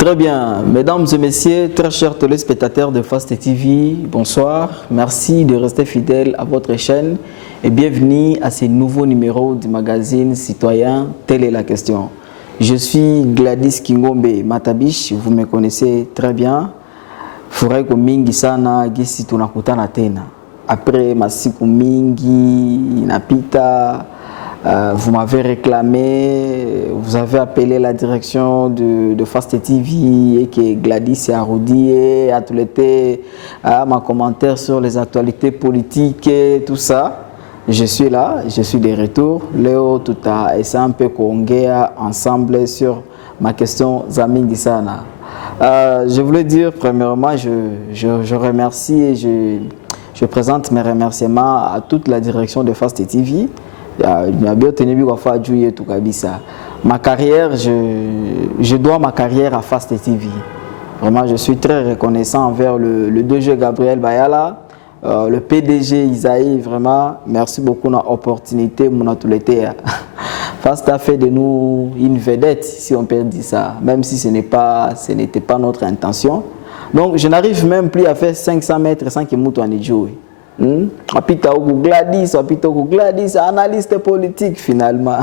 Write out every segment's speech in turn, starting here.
Très bien, mesdames et messieurs, très chers téléspectateurs de Fast TV, bonsoir. Merci de rester fidèles à votre chaîne et bienvenue à ce nouveau numéro du magazine citoyen Telle est la question. Je suis Gladys Kingombe Matabish, vous me connaissez très bien. Furahi ko mingi sana gisi tunakutana tena. Après masiku mingi inapita. Vous m'avez réclamé, vous avez appelé la direction de Fast TV et que Gladys a redit à tout l'été ma commentaire sur les actualités politiques et tout ça. Je suis là, je suis de retour. Léo, tout a essayé un peu d'ongea ensemble sur ma question Zamingi Sana. Je voulais dire, premièrement, je remercie et je présente mes remerciements à toute la direction de Fast TV. Ma carrière, je dois ma carrière à Fast TV. Vraiment, je suis très reconnaissant envers le DG Gabriel Bayala, le PDG Isaïe. Vraiment, merci beaucoup pour l'opportunité. Fast a fait de nous une vedette, si on peut dire ça, même si ce n'était pas notre intention. Donc, je n'arrive même plus à faire 500 mètres sans que Moutou en ait joué. Apita Gladys, analyste politique finalement.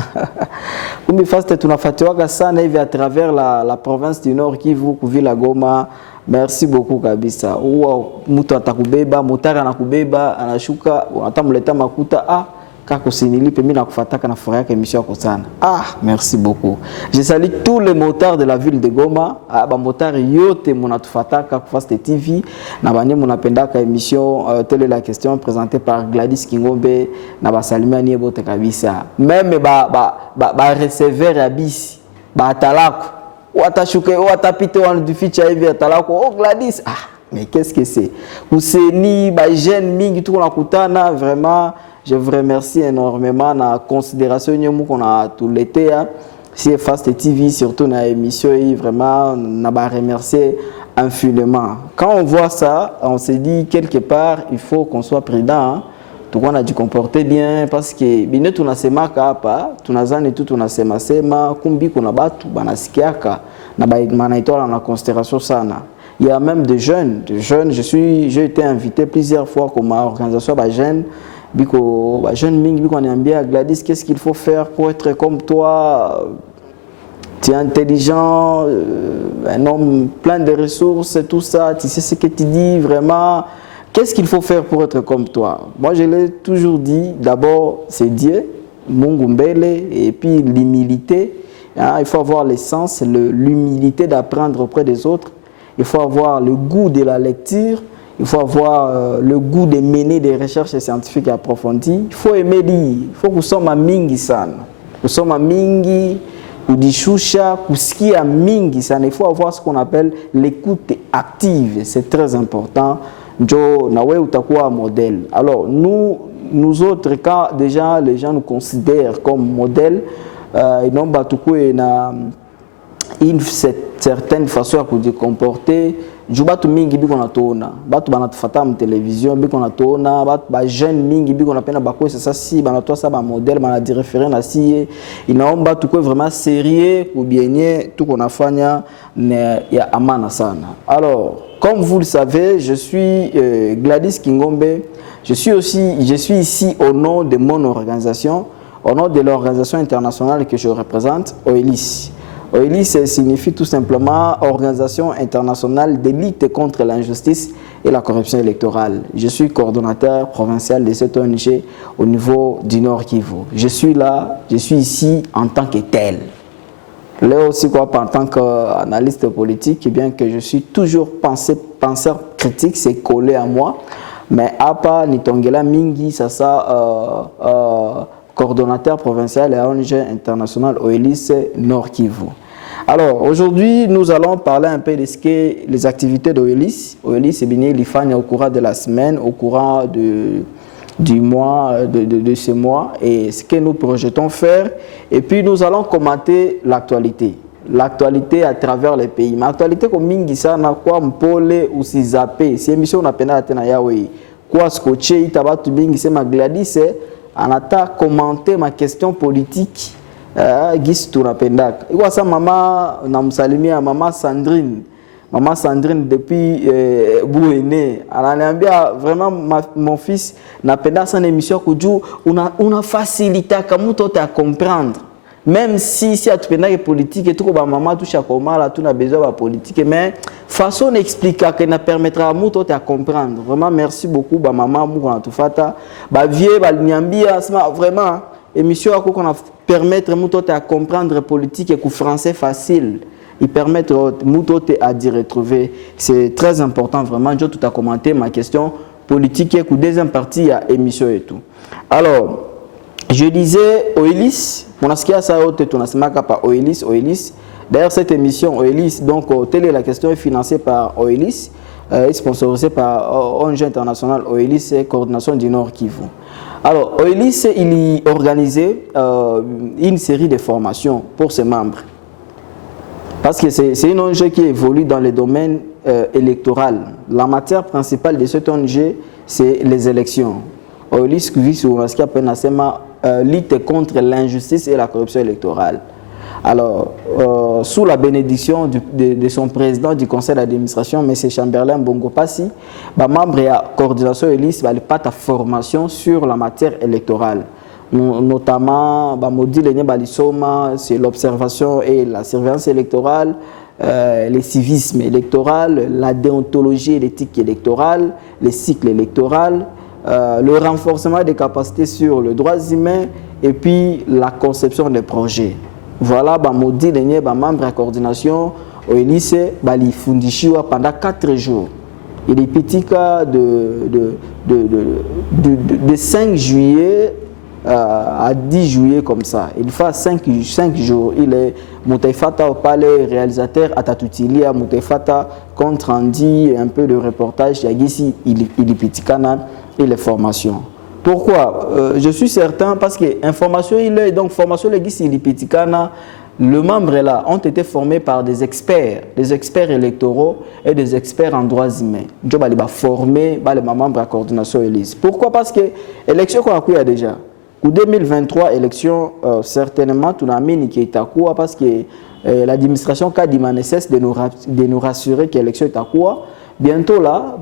Comme Fast tunafatiwaka sana hivi à travers la province du Nord Kivu, Kuvila Goma. Merci beaucoup kabisa. Uwa mtu atakubeba, motari anakubeba, anashuka, unatamuleta makuta kako sinilipe mimi nakufataka na furaha yake émission yako sana. Merci beaucoup. Je salue tous les motards de la ville de Goma, ba motari yote munatufataka ku Fast TV na banye munapendaka émission Telle est la question présentée par Gladys Kingombe na basalimia nie bote kabisa. Même ba receveur abisi, ba talako, watashuke watapite wan du feature hivi talako, Gladys, mais qu'est-ce que c'est? Kuseni ba jeune mingi tout nakutana vraiment. Je vous remercie énormément de la considération qu'on a tout l'été. C'est Fast TV, surtout dans l'émission, vraiment, on a remercié infiniment. Quand on voit ça, on se dit quelque part, il faut qu'on soit prudent. Tout qu'on a dû comporter bien parce que bien tout na sema kapa, tout na zani tout na sema kumbi kuna batu banasikiaka na ba manaitola na considération sana. Il y a même des jeunes, j'ai été invité plusieurs fois comme organisation ba jeunes. Biko jeune mingi biko niambia Gladys, qu'est-ce qu'il faut faire pour être comme toi? Tu es intelligent, un homme plein de ressources, tout ça, tu sais ce que tu dis vraiment. Qu'est-ce qu'il faut faire pour être comme toi? Moi je l'ai toujours dit, d'abord c'est Dieu, Mungu mbele, et puis l'humilité. Il faut avoir l'essence, l'humilité d'apprendre auprès des autres. Il faut avoir le goût de la lecture. Il faut avoir le goût de mener des recherches scientifiques approfondies. Il faut aimer lire. Il faut que soyons mingi sana. Que soyons mingi, kudishusha, kusikia mingi sana. Il faut avoir ce qu'on appelle l'écoute active. C'est très important. Njo nawe utakuwa modèle. Alors nous autres, quand déjà les gens nous considèrent comme modèle, ils n'ont pas tout une certaine façon à se comporter. Je batu mingi biko na tona batu banatufata mu télévision biko na tona batu ba jeune mingi biko na pena bako ça si banatoa ça ba modèle banadi référent na si inaomba tukwe vraiment sérieux ou bien tout qu'on a fanya ya amana sana. Alors comme vous le savez, je suis Gladys Kingombe. Je suis ici au nom de mon organisation, au nom de l'organisation internationale que je représente, OELIS. OELIS signifie tout simplement Organisation internationale de lutte contre l'injustice et la corruption électorale. Je suis coordonnateur provincial de cette ONG au niveau du Nord Kivu. Je suis là, je suis ici en tant que tel. Là aussi, en tant qu'analyste politique, bien que je suis toujours penseur critique, c'est collé à moi. Mais à part Nitongela Mingi, coordonnateur provincial et ONG international OELIS Nord Kivu. Alors aujourd'hui, nous allons parler un peu de ce que les activités d'OELIS. OELIS est bien l'IFAN au courant de la semaine, au courant du mois, de ce mois, et ce que nous projetons faire. Et puis nous allons commenter l'actualité. L'actualité à travers les pays. Mais l'actualité comme Mingisa na quoi mpole ou si zappé. Si émission na pena tena yawe. Quoi scotché itabatu Mingisa ma Gladys. On a commenté ma question politique gisi tunapendaka. Iko sa mama namsalimia mama Sandrine. Maman Sandrine depuis Bouéné, ananiambia vraiment mon fils napenda sana émission kuju una facilité kama mtoto à comprendre. Même si atupenda que politique et tout ba maman touche comment là tout na besoin de politique mais façon d'expliquer que na permettra à mtoto à comprendre. Vraiment merci beaucoup ba maman mu na tufata. Ba vieux ba niambia vraiment émission à qu'on a permettre mtoto à comprendre politique et ku français facile. Ils permettent Moutote à d'y retrouver. C'est très important, vraiment. Je tout a commenté ma question politique et deuxième partie, il y a émission et tout. Alors, je disais Oelis, mon askia ça haute ton asmaka par Oelis. D'ailleurs, cette émission Oelis, donc, telle est la question est financée par Oelis, sponsorisée par ONG internationale Oelis et Coordination du Nord Kivu. Alors, Oelis, il y organisé une série de formations pour ses membres. Parce que c'est une ONG qui évolue dans le domaine électoral. La matière principale de cette ONG, c'est les élections. Oelis vit sur ce qu'on appelle lutte contre l'injustice et la corruption électorale. Alors, sous la bénédiction de son président du conseil d'administration, M. Chamberlain Bongopassi, membre de la coordination Oelis va pas ta formation sur la matière électorale. Notamment c'est l'observation et la surveillance électorale, le civisme électoral, la déontologie et l'éthique électorale, les cycles électoraux, le renforcement des capacités sur les droits humains et puis la conception des projets. Voilà, membre de la coordination au lycée, il fundishiwa pendant 4 jours. Il est petit cas de 5 juillet à 10 juillet comme ça. Il fait 5 jours. Il est Moutaifata au palais, réalisateur Atatutilia, Moutaifata compte rendu un peu de reportage. Ici, il est petit canal et les formations. Pourquoi je suis certain parce que information il est donc formation les il est petit canal. Les membres là ont été formés par des experts électoraux et des experts en droits humains. Je vais les former les membres de la coordination Élise. Pourquoi? Parce que l'élection qu'on a eu déjà. Pour 2023, élection, certainement, tout le monde qui est à quoi parce que l'administration Kadima nécessite de nous rassurer que l'élection est à quoi. Bientôt là,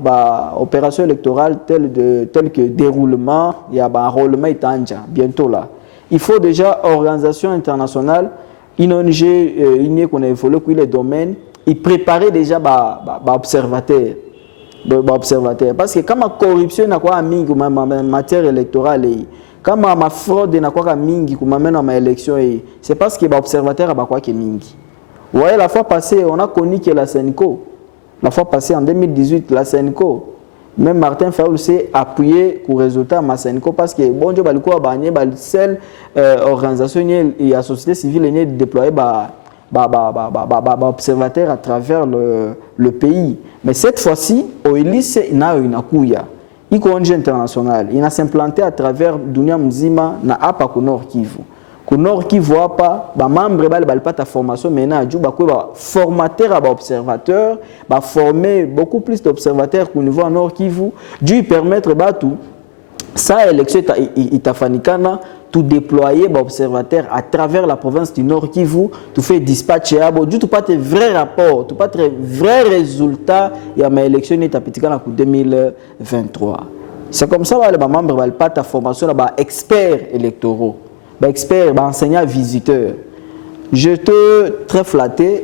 opération électorale telle que déroulement, il y a un enrôlement bientôt là. Il faut déjà organisation internationale, une ONG, qu'on a évolué dans les domaines, ils préparaient déjà observateurs. Parce que quand la corruption n'a quoi en matière électorale, quand ma fraude n'a quoi mingi comme même dans élection c'est parce que l'observateur a quoi qui mingi. Vous voyez la fois passée on a connu que la Senco la fois passée en 2018 la Senco même Martin Fayoul s'est appuyé pour résultat à Senco parce que bon Dieu baliko bagné seule organisation et la société civile est déployée observateur à travers le pays mais cette fois-ci au Élysée il n'a une akuya. Il y a une internationale. Il a s'implanté à travers Dunia Mzima na apa ku Nord Kivu. Ku Nord Kivu apa ba membre ba pas ta formation maintenant ju ba ko ba formateur ba observateur ba former beaucoup plus d'observateurs qu'au niveau Nord Kivu du permettre ba tout ça élection itafanikana tout déployer ba observateur à travers la province du Nord Kivu tout fait dispatcher abo du tout pas de vrais rapports tout pas de vrais résultats il y a ma élection itapitikana pour 2023 c'est comme ça les membres ba pas ta formation ba experts électoraux ba experts ba enseignants visiteurs. Je te très flatté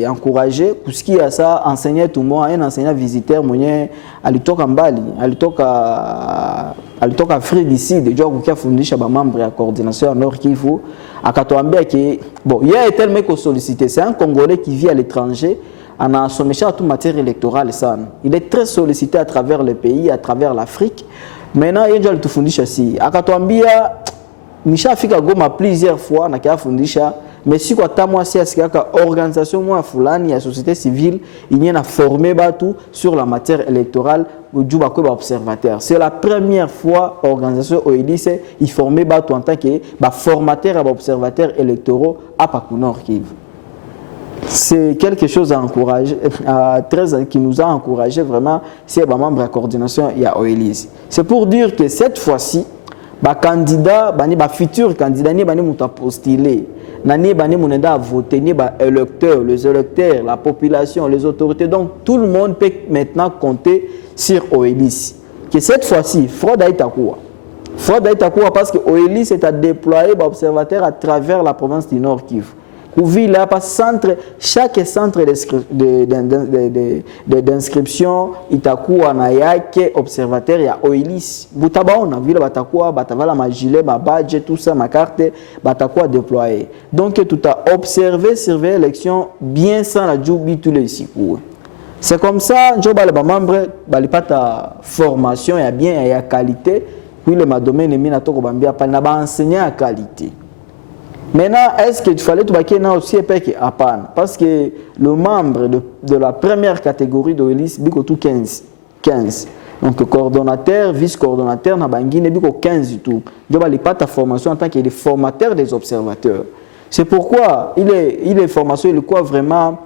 et encouragé pour ce qui a ça enseigner tout le monde un enseignant visiteur moyen alitoka mbali alitoka Afrique d'ici déjà kukia fundisha ba membre ya coordination Nord Kivu akatuambia que bon il a tellement que sollicité c'est un Congolais qui vit à l'étranger en asomesha toute matière électorale ça il est très sollicité à travers le pays à travers l'Afrique maintenant il doit tout fundisha si akatuambia nishafika Goma plusieurs fois na kia fundisha mais si quoi ta moi c'est organisation moi fulani ya société civile il y a formé tout sur la matière électorale du observateur c'est la première fois organisation OEDC il formé tout en tant que formateur et observateur électoraux à Nord Kivu. C'est quelque chose à encourager qui nous a encouragé vraiment c'est membre de la coordination et à OELIS. C'est pour dire que cette fois-ci ba candidat bani ba futur candidat ni bani muta postuler nani bani munenda voter ni ba électeurs, les électeurs, la population, les autorités. Donc tout le monde peut maintenant compter sur Oelis. Que cette fois-ci, fraude a été quoi? Fraude a été quoi parce que Oelis est à déployer observateurs à travers la province du Nord Kivu. Là, chaque centre d'inscription, itakuwa na yake observateur ya Oelis. Butabaona vile batakuwa batavala ma gilet, ma badge, tout ça, ma carte, batakuwa déployer. Donc tout a observé, surveillé l'élection bien sans la djoubi tous les sikou. C'est comme ça, je vais les membres, bali pata formation ya bien ya qualité, puis le domaine mina toko bambia pa na ba enseigner à qualité. Maintenant, est-ce qu'il fallait tout aussi parce que le membre de la première catégorie d'Oelis, il y a 15. Donc, coordonnateur, vice-coordonnateur, il y a 15 tout. Il n'y a pas de formation en tant que formateur des observateurs. C'est pourquoi il est formation, il est quoi vraiment,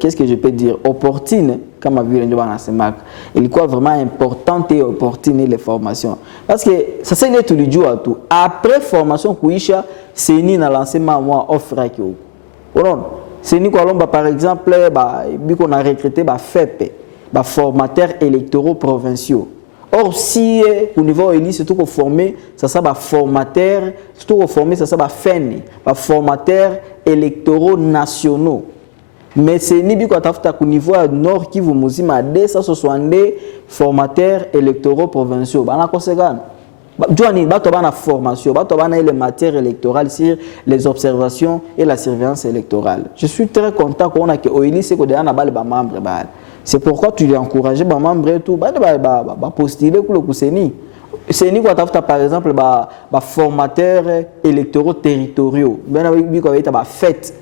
qu'est-ce que je peux dire, opportune, comme a vu le Semak. Il est quoi vraiment important et opportune les formations. Parce que ça c'est tout le jour à tout. Après formation, Kouisha, c'est ni dans l'enseignement moi offre à qui. C'est ni quoi par exemple, on a recruté FEP, formateurs électoraux provinciaux. Or si au niveau élit c'est tout qu'on formé, ça formateur, surtout qu'on formé ça FEN, formateurs électoraux nationaux. Mais c'est ni biko tafuta ku niveau nord qui vous muzima 262 formateurs électoraux provinciaux bana konsekana joani bato bana formation bato bana les matières électorales sur les observations et la surveillance électorale. Je suis très content qu'on a que Oili c'est que déjà na bale ba membre ba. C'est pourquoi tu les encourager ba membre et tout ba postuler pour le kuseni. C'est ni quoi tafuta par exemple ba formateurs électoraux territoriaux. Ben biko ba fête.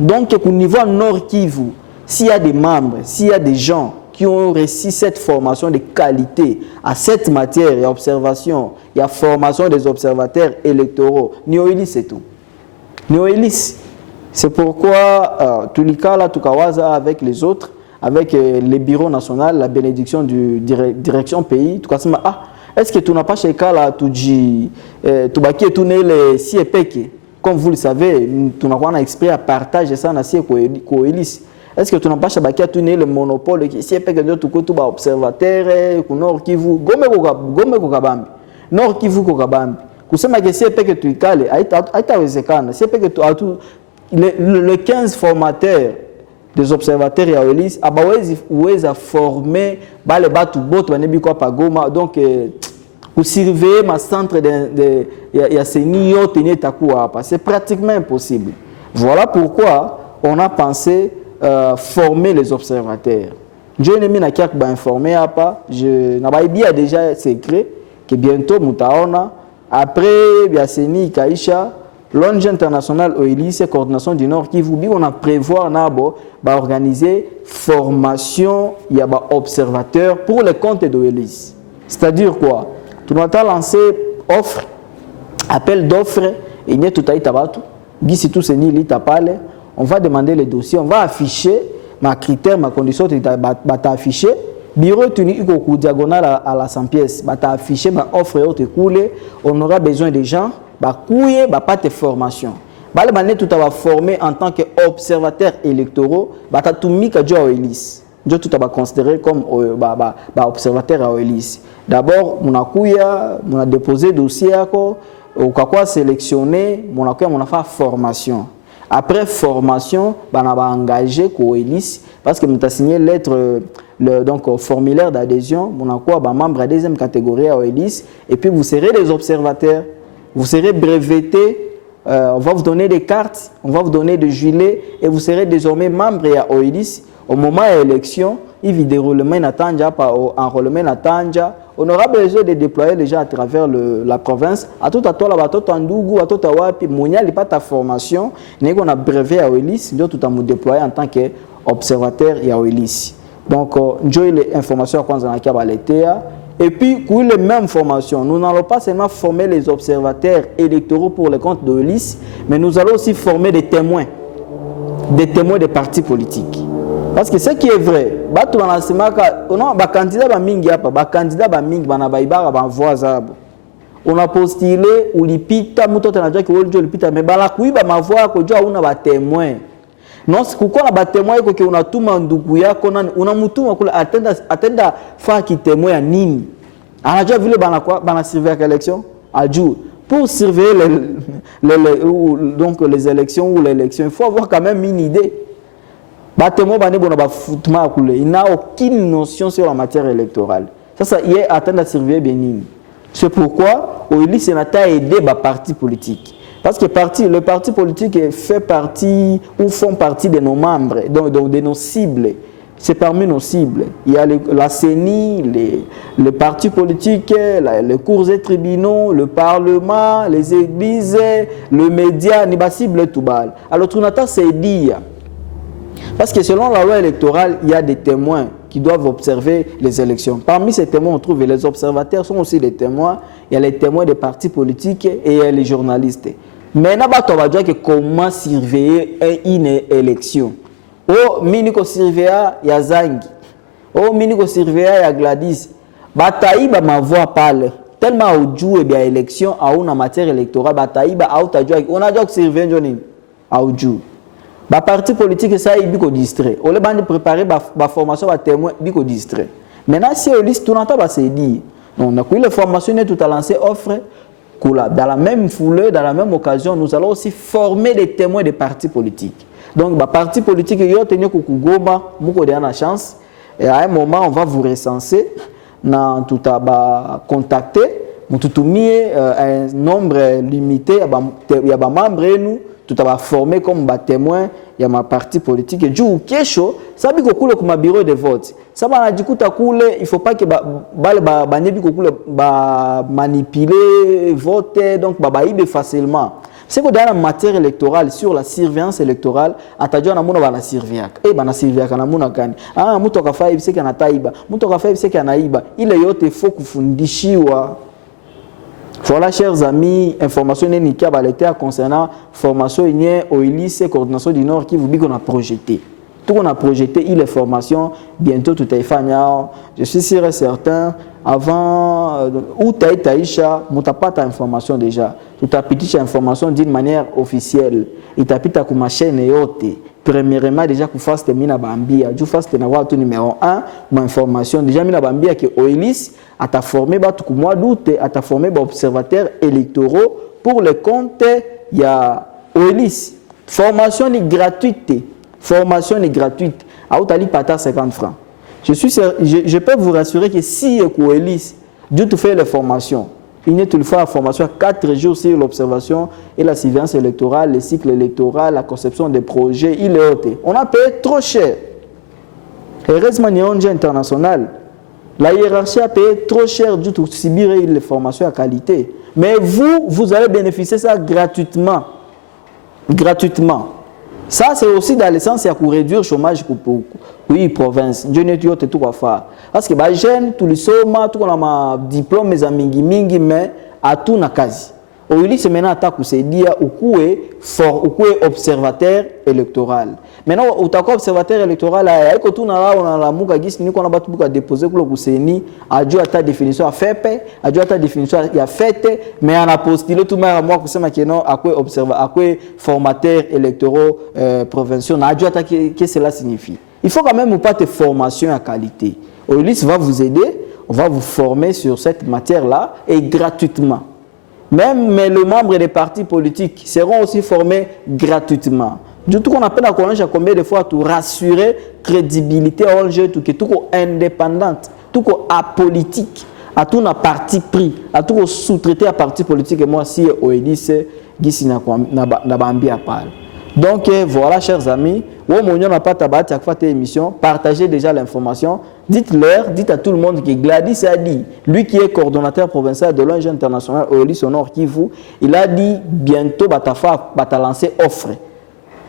Donc, au niveau Nord Kivu, s'il y a des membres, s'il y a des gens qui ont reçu cette formation de qualité à cette matière, il y a observation, il y a formation des observateurs électoraux, Nioélis c'est tout. Nioélis, c'est pourquoi Tulika, Tukawaza avec les autres, avec les bureaux nationaux, la bénédiction du direction pays, tout cas, est-ce que tu n'as pas chez Kala, tu dis, tu vas qui tourner les siépeke? Comme vous le savez, tu n'as pas exprès à partager ça dans la Coélis. Est-ce que tu n'as pas cherché tourner le monopole qui est que tu as observateur, Nord Kivu, Gome Kokabambi, Nord Kivu Kokabambi. Kusema que c'est que tu cales, c'est que tu as le 15 formateurs des observateurs à Oelis, a formé les batu bot, Pagoma, donc pour surveiller ma centre de c'est pratiquement impossible. Voilà pourquoi on a pensé former les observateurs. Je n'ai pas informé, je n'ai déjà secret que bientôt Moutaona, après Biaseni Kaisha, l'ONG internationale Oelis, coordination du Nord qui vous dit on a prévoir organiser formation, il y a observateurs pour les comptes d'Oelis. C'est-à-dire quoi? Tout le monde a lancé offre, appel d'offres, il y a tout à tabatu. D'ici tout ce ni parle, on va demander les dossiers, on va afficher ma critère, ma condition, tu vas afficher. Bureau tenu au diagonale à la 100 pièces, tu vas afficher ma offre et coulée. On aura besoin des gens, couiller, pas de formation. Tout va former en tant qu'observateur électoraux, tu tout mis à Oelis. Je tout va considérer comme observateur à Oelis. D'abord, on a déposé dossier, on a sélectionné, on a fait formation. Après formation, on a engagé Oelis parce que on a signé lettre, donc formulaire d'adhésion, on a membre à deuxième catégorie à Oelis, et puis vous serez des observateurs, vous serez brevetés, on va vous donner des cartes, on va vous donner des gilets, et vous serez désormais membre à Oelis. Au moment de l'élection, il y a des enrôlements on aura besoin de déployer les gens à travers la province. À tout à toi, à tout à Ndougou, à tout à Wapi, Mounia, il n'y a pas ta formation. On a brevet à Oelis, nous tout à nous déployer en tant qu'observateur à Oelis. Donc, j'ai les informations qu'on a et puis, pour les mêmes formations, nous n'allons pas seulement former les observateurs électoraux pour les comptes d'Oelis, mais nous allons aussi former des témoins des partis politiques. Parce que ce qui est vrai, on a des candidats qui sont mingi, on a postulé ulipita mtu anajua ki wewe ulipita mais bala kuiba mavoa kujua una ba témoin. Non kuko na ba témoin ko ki unatuma ndugu yako nani unamtuma kule atenda fa ki témoin ya nini? Anajua vile bana surveiller l'élection à jour. Pour surveiller donc les élections ou l'élection, il faut avoir quand même une idée. Il n'a aucune notion sur la matière électorale. Ça y est atteint à surveiller Bénin. C'est pourquoi le Sénat a aidé les partis politiques. Parce que le parti politique fait partie ou font partie de nos membres, donc de nos cibles. C'est parmi nos cibles. Il y a la CENI, les partis politiques, les cours et tribunaux, le Parlement, les églises, le média, ni ba cible tout bal. Alors Trunata c'est dire parce que selon la loi électorale, il y a des témoins qui doivent observer les élections. Parmi ces témoins, on trouve les observateurs sont aussi des témoins. Il y a les témoins des partis politiques et il y a les journalistes. Maintenant, on va dire que comment surveiller une élection. Oh, miniko surveiller ya Zangi. Oh, miniko surveiller ya Gladys. Bataïba ma voix parle. Tellement au jour et bien élection, à une matière électorale, bataïba à outa joie. On a déjà surveillé Johnny. À au jour. Ba parti politique ça il biko distrait. On les bande préparer ba formation ba témoin biko distrait. Maintenant si on liste tout l'entend va se dire. On a pris les formations tout à lancer offre dans la même foulée, dans la même occasion, nous allons aussi former des témoins des partis politiques. Donc ba parti politique yo tenir ko kugoma muko de na chance et à un moment on va vous recenser na tout ba contacter mututumie un nombre limité ya ba membres nous tout a formé comme témoin il y a ma parti politique et du kesho ça bi ko kule kuma bureau de vote ça ba najikuta kule il faut pas que ba nebi ko kule ba manipuler voter donc ba ibe facilement c'est que dans la matière électorale sur la surveillance électorale atajua na muna bana surveillaka bana surveillaka na muna gani mtu akafaa hivi seki anataiba mtu akafaa hivi seki anaiba ile yote faut kufundishiwa. Voilà, chers amis, information nika baletea concernant formation au lycée coordination du Nord qui vous dit qu'on a projeté. Tout qu'on a projeté, il est formation, bientôt tout est fait. Je suis sûr et certain, avant, où tu as Taïcha, tu n'as pas ta information déjà. Tu as petite information d'une manière officielle. Il t'a pita comme ma chaîne et autres. Premièrement, déjà, que fasse mina bambia. Tu fasses ton numéro 1, ma information. Déjà, mina bambia que Oilis a ta formé, tout mois d'août, a ta formé observateurs électoraux pour le compte, il y a Oilis. Formation est gratuite. Formation est gratuite. À Outali Pata 50 francs. Je peux vous rassurer que si Oilis, Dieu te fait les formations. Il est toutefois la formation 4 jours sur l'observation et la surveillance électorale, le cycle électoral, la conception des projets, il est ôté. On a payé trop cher. Heureusement, il y a un enjeu international. La hiérarchie a payé trop cher du tout subir les formations à qualité. Mais vous allez bénéficier de ça gratuitement. Gratuitement. Ça, c'est aussi dans l'essence, il y a pour réduire le chômage pour la province. Je n'ai pas tout à faire. Parce que les jeunes, tous les sommes, tout le diplôme, mes amis, mais à tout na quasi. Aujourd'hui, c'est maintenant attaque où c'est dire où est observateur électoral. Maintenant, où est observateur électoral, avec tout on a la mouka gis ni qu'on a battu pour déposer pour le Kouseni, a dû à ta définition à fait, a dû à ta définition à fait, mais on a postulé tout le monde à moi pour ça maintenant à quoi observateur, à quoi formateur électoraux provinciaux, a dû à ta qu'est-ce que cela signifie. Il faut quand même pas de formation à qualité. Oilis va vous aider, on va vous former sur cette matière-là et gratuitement. Même les membres des partis politiques seront aussi formés gratuitement. Du tout qu'on appelle à connaître combien de fois pour rassurer crédibilité à un jeu tout indépendante, tout apolitique, à tout un parti pris, à tout sous-traité à parti politique et moi si Oilis Gisi na bambia parle. Donc voilà, chers amis, émission, partagez déjà l'information, dites-leur, dites à tout le monde que Gladys a dit, lui qui est coordonnateur provincial de l'ONG internationale au lycée Nord Kivu, il a dit bientôt bata lancer offre.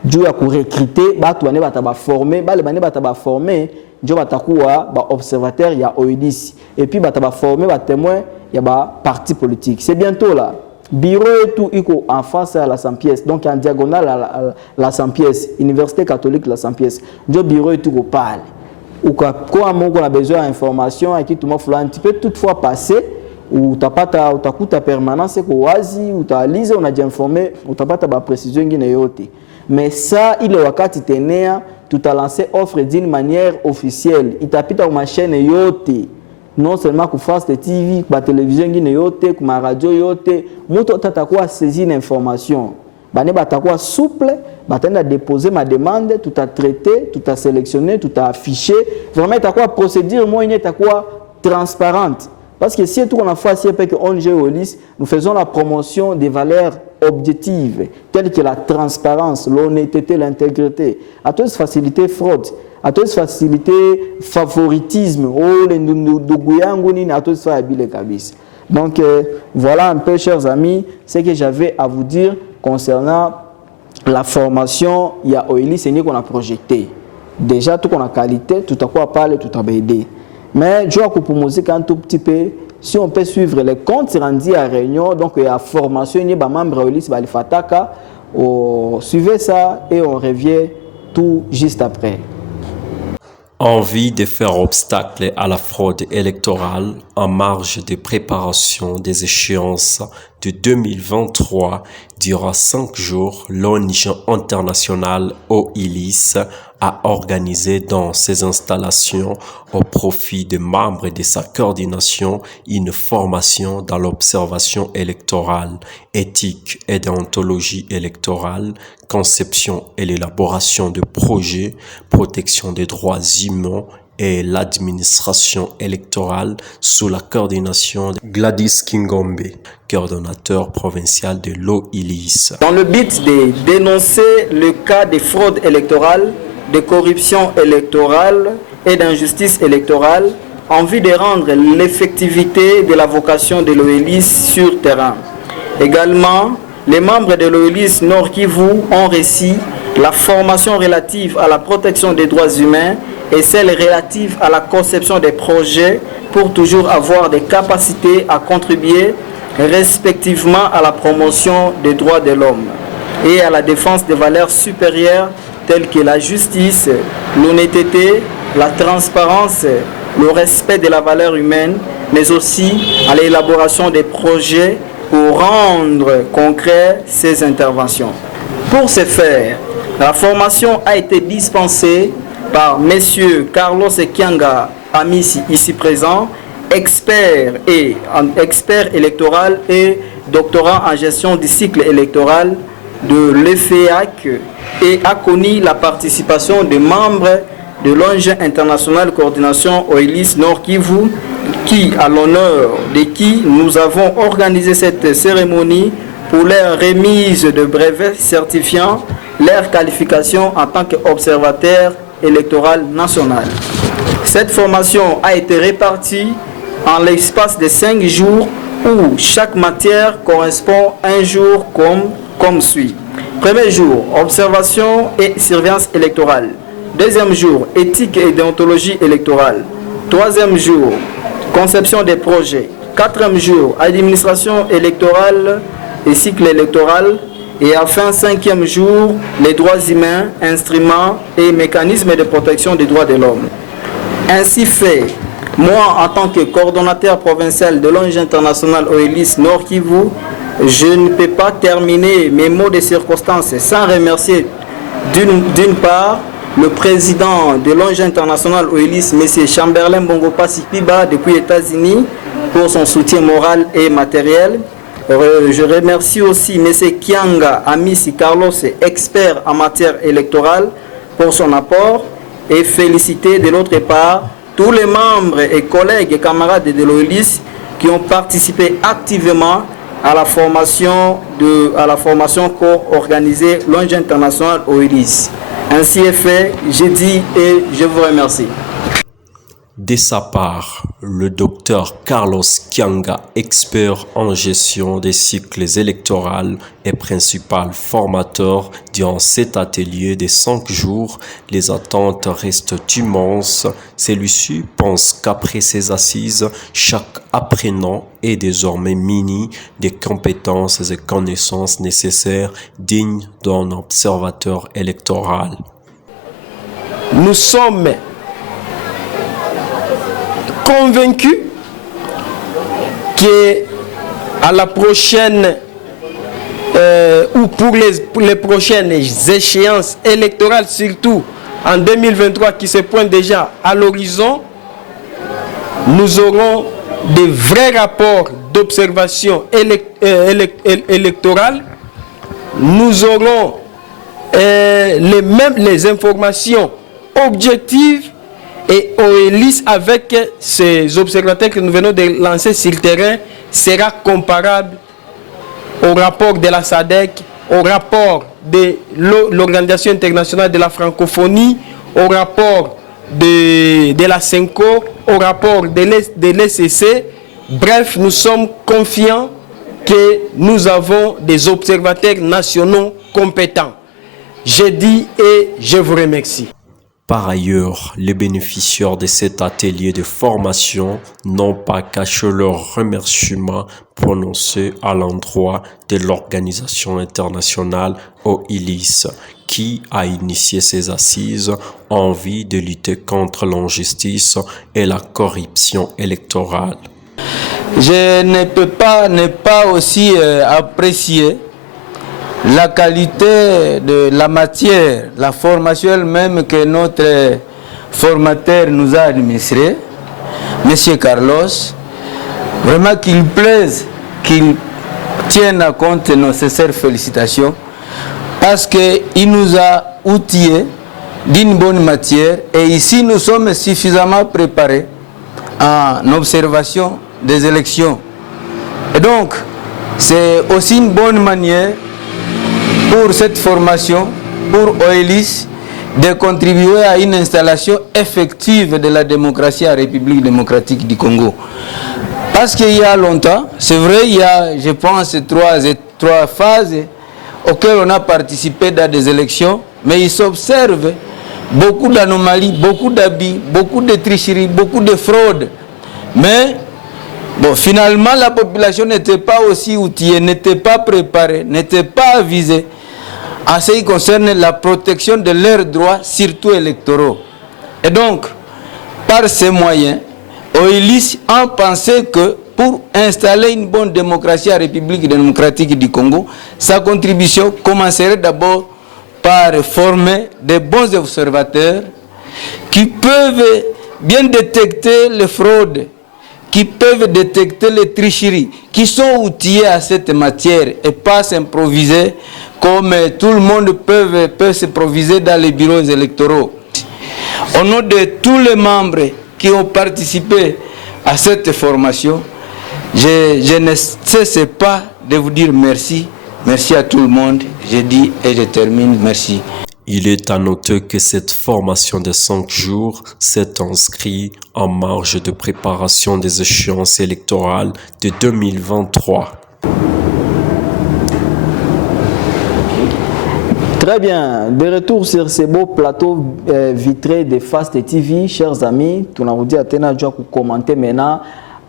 Dieu a recruter, bata former, bata former, Dieu bata observateur il y a OIDIS et puis bata former témoin il y a parti politique. C'est bientôt là. Bureau et tout, en face à la 100 pièces, donc en diagonale à la 100 pièces, Université catholique la 100 pièces. Le bureau et tout, on parle. Ou quand on a besoin d'informations, et tout le monde un petit peu toutefois passer, utakuta permanence kwa wazi, utaliza, unajiinformer, utapata ba précision ngine yote. Mais ça, ile wakati tenea, tutalancer offre d'une manière officielle. Itapita kwa chaîne yote. Non seulement ku France TV, ba télévision ngine yote, ku ma radio yote, muto tatakuwa saisir l'information. Bane batakuwa souple, batenda déposer ma demande, tout a traité, tout a sélectionné, tout a affiché. Vraiment takuwa procédure moyenne takuwa transparente. Parce que si tout on a fait si avec ONG Oelis, nous faisons la promotion des valeurs objectives telles que la transparence, l'honnêteté, l'intégrité. À tous faciliter fraude, à tous faciliter favoritisme, à tous faire habiller kabis. Donc voilà un peu, chers amis, ce que j'avais à vous dire concernant la formation. Il y a Oelis, c'est qu'on a projeté. Déjà tout qu'on a qualité, tout à quoi parler, tout à aider. Mais je vais vous proposer un tout petit peu, si on peut suivre les comptes rendus à réunion, donc il y a formation, il y a membre Oelis, il y a Fataka, suivez ça et on revient tout juste après. Envie de faire obstacle à la fraude électorale en marge de préparation des échéances de 2023 durant 5 jours, l'ONG internationale Oelis a organisé dans ses installations au profit des membres de sa coordination une formation dans l'observation électorale, éthique et déontologie électorale, conception et l'élaboration de projets, protection des droits humains et l'administration électorale sous la coordination de Gladys Kingombe, coordonnateur provincial de l'Oelis. Dans le but de dénoncer le cas de fraude électorale, de corruption électorale et d'injustice électorale, en vue de rendre l'effectivité de la vocation de l'Oelis sur terrain. Également, les membres de l'Oelis Nord Kivu ont reçu la formation relative à la protection des droits humains et celle relative à la conception des projets pour toujours avoir des capacités à contribuer respectivement à la promotion des droits de l'homme et à la défense des valeurs supérieures telles que la justice, l'honnêteté, la transparence, le respect de la valeur humaine, mais aussi à l'élaboration des projets pour rendre concret ces interventions. Pour ce faire, la formation a été dispensée par M. Carlos Kianga Amisi, ici présent, expert électoral et doctorant en gestion du cycle électoral de l'EFEAC, et a connu la participation des membres de l'ONG internationale coordination Oelis Nord Kivu, qui, à l'honneur de qui nous avons organisé cette cérémonie pour leur remise de brevets certifiant leur qualification en tant qu'observateur électoral national. Cette formation a été répartie en l'espace de 5 jours où chaque matière correspond à un jour comme suit. Premier jour, observation et surveillance électorale. Deuxième jour, éthique et déontologie électorale. Troisième jour, conception des projets. Quatrième jour, administration électorale et cycle électoral. Et enfin, cinquième jour, les droits humains, instruments et mécanismes de protection des droits de l'homme. Ainsi fait, moi, en tant que coordonnateur provincial de l'ONG internationale Oelis Nord Kivu, je ne peux pas terminer mes mots de circonstance sans remercier d'une part le président de l'ONG internationale Oelis, M. Chamberlain Bongopa Sipiba, depuis les États-Unis, pour son soutien moral et matériel. Je remercie aussi M. Kianga Amisi Carlos, expert en matière électorale, pour son apport, et féliciter de l'autre part tous les membres et collègues et camarades de l'Oelis qui ont participé activement à la formation co-organisée l'ONG internationale Oelis. Ainsi est fait, j'ai dit et je vous remercie. De sa part, le docteur Carlos Kianga, expert en gestion des cycles électoraux et principal formateur durant cet atelier de 5 jours, les attentes restent immenses. Celui-ci pense qu'après ces assises, chaque apprenant est désormais muni des compétences et connaissances nécessaires dignes d'un observateur électoral. Nous sommes convaincus que à la prochaine ou pour les prochaines échéances électorales, surtout en 2023 qui se pointe déjà à l'horizon, nous aurons des vrais rapports d'observation électorale. Nous aurons les informations objectives et OELIS avec ces observateurs que nous venons de lancer sur le terrain sera comparable au rapport de la SADC, au rapport de l'Organisation internationale de la francophonie, au rapport de la CENCO, au rapport de l'ECC. Bref, nous sommes confiants que nous avons des observateurs nationaux compétents. Je dis et je vous remercie. Par ailleurs, les bénéficiaires de cet atelier de formation n'ont pas caché leur remerciement prononcé à l'endroit de l'organisation internationale OELIS qui a initié ces assises en vue de lutter contre l'injustice et la corruption électorale. Je ne peux pas ne pas aussi apprécier la qualité de la matière, la formation elle-même que notre formateur nous a administré, M. Carlos. Vraiment qu'il plaise, qu'il tienne à compte nos sincères félicitations, parce qu'il nous a outillés d'une bonne matière et ici nous sommes suffisamment préparés en observation des élections. Et donc, c'est aussi une bonne manière pour cette formation, pour OELIS, de contribuer à une installation effective de la démocratie en République démocratique du Congo. Parce qu'il y a longtemps, c'est vrai, il y a, je pense, trois phases auxquelles on a participé dans des élections, mais il s'observe beaucoup d'anomalies, beaucoup d'abus, beaucoup de tricheries, beaucoup de fraudes. Mais bon, finalement, la population n'était pas aussi outillée, n'était pas préparée, n'était pas avisée en ce qui concerne la protection de leurs droits, surtout électoraux. Et donc, par ces moyens, OELIS a pensé que pour installer une bonne démocratie en République démocratique du Congo, sa contribution commencerait d'abord par former des bons observateurs qui peuvent bien détecter les fraudes, qui peuvent détecter les tricheries, qui sont outillés à cette matière et pas s'improviser comme tout le monde peut s'improviser dans les bureaux électoraux. Au nom de tous les membres qui ont participé à cette formation, je ne cesse pas de vous dire merci. Merci à tout le monde. Je dis et je termine. Merci. Il est à noter que cette formation de 5 jours s'est inscrite en marge de préparation des échéances électorales de 2023. Très bien, de retour sur ces beaux plateaux vitrés de Fast TV, chers amis, tout le monde dit à Tena Djoa pour commenter maintenant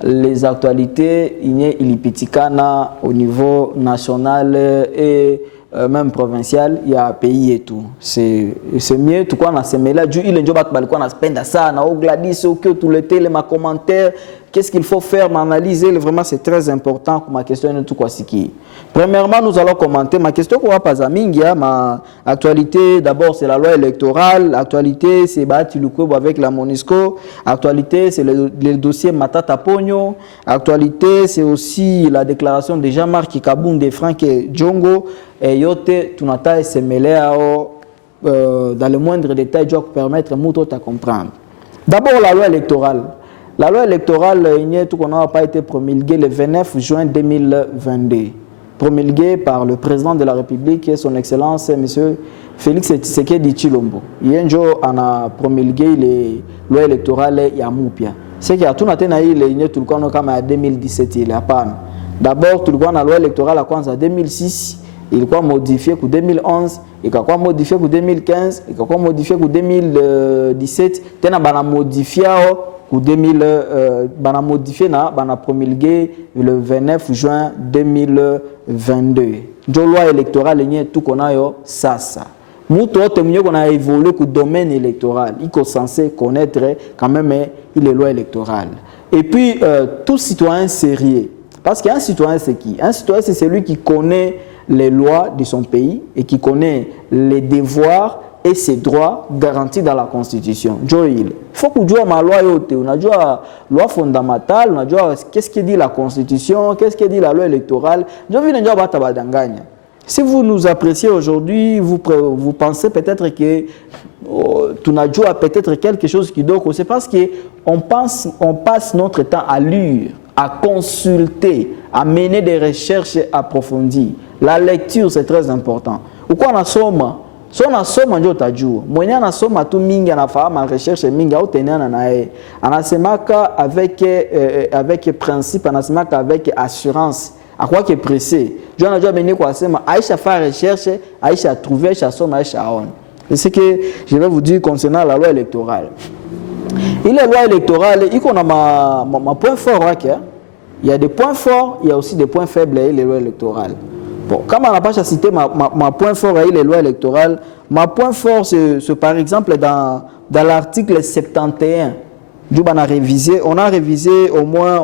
les actualités ilipitikana au niveau national et même provincial, il y a un pays et tout. C'est mieux, tout quoi, on a ces là du il est on a spend ça, on a Gladys, ok, tout le télé, ma commentaire, qu'est-ce qu'il faut faire, m'analyser, vraiment c'est très important pour ma question de tout quoi c'est qui. Premièrement, nous allons commenter ma question qu'on va pas à Mingia, ma actualité d'abord c'est la loi électorale, actualité c'est Bati Lukwebo avec la Monisco, actualité c'est le dossier Matata Pogno, actualité c'est aussi la déclaration de Jean-Marc Kabunde Franck Djongo et yote tunata se mêler dans le moindre détail pour permettre Mouto à comprendre. D'abord la loi électorale. La loi électorale n'a pas été promulguée le 29 juin 2022. Promulguée par le président de la République et son Excellence M. Félix Tshisekedi Tshilombo. Yenjo a promulgué les lois électorales Yamoupia. C'est qu'il y a tout en 2017. D'abord, tout le monde a la loi électorale en 2006. Il a modifié en 2011, il a modifié en 2015, il a modifié en 2017, il a modifié en 2000, promulgué le 29 juin 2022. La loi électorale est tout qu'on a ça. Nous on a évolué au domaine électoral, il est censé connaître quand même les lois électorales. Et puis tout citoyen sérieux Parce qu'un citoyen, c'est qui? Un citoyen, c'est celui qui connaît les lois de son pays et qui connaît les devoirs et ses droits garantis dans la Constitution. Il faut que tu aies ma loi, on a la loi fondamentale, on a qu'est-ce que dit la Constitution, qu'est-ce que dit la loi électorale. Si vous nous appréciez aujourd'hui, vous pensez peut-être que tu n'as peut-être quelque chose qui dort. C'est parce qu'on passe notre temps à lire, à consulter, à mener des recherches approfondies. La lecture, c'est très important. Ou quoi on a somme? Si on a somme, on a joué. Moi, on a somme à tout minga na fa ma recherche minga au tenir na nae. On a semaka avec principe, on a semaka avec assurance. À quoi que pressé. Je n'ai déjà mené quoi sema. Aïcha faire recherche, Aïcha trouver, Aïcha somme, Aïcha on. C'est ce que je vais vous dire concernant la loi électorale. Il y a la loi électorale, il y a ma point fort. Il y a des points forts, il y a aussi des points faibles et les lois électorales. Bon, comme on n'a pas cité ma point fort et les lois électorales, ma point fort, c'est par exemple dans l'article 71. On a révisé au moins,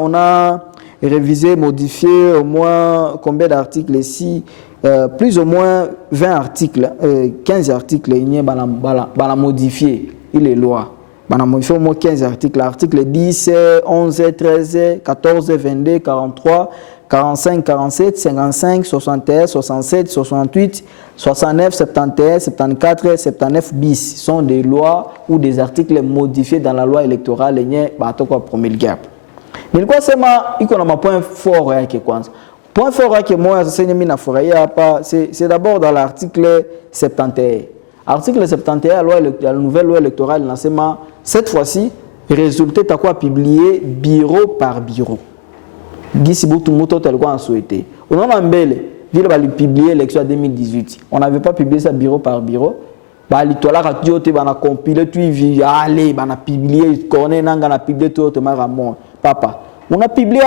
modifié au moins combien d'articles ici? Plus ou moins 20 articles, 15 articles, il y a modifié les lois. Il y a au moins 15 articles. Articles 10, 11, 13, 14, 22, 43, 45, 47, 55, 61, 67, 68, 69, 71, 74, 79 bis sont des lois ou des articles modifiés dans la loi électorale. Il y a promulgué. Mais quoi c'est un point fort point fort que moi c'est d'abord dans l'article 71. Article 71 la nouvelle loi électorale cette fois-ci résultat à quoi publié bureau par bureau. On a publié l'élection 2018. On n'avait pas publié ça bureau par bureau. On a compilé tout, on a publié, papa. On a publié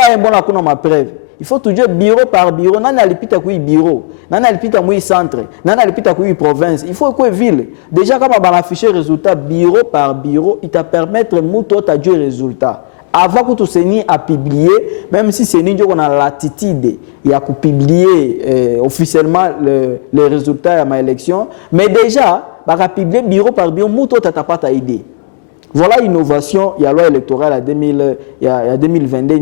ma preuve. Il faut toujours bureau par bureau. Nana lipita kui bureau. Nana lipita kui centre. Nana lipita kui province. Il faut que ville. Déjà quand on a affiché résultat bureau par bureau, il t'a permettre mouto ta du résultat. Avant que tout ce à publier, même si c'est nous qu'on a la latitude, il y a que publier officiellement les résultats de ma élection, mais déjà, on publier bureau par bureau, mouto ta pas ta idée. Voilà l'innovation, il y a la loi électorale à 2022,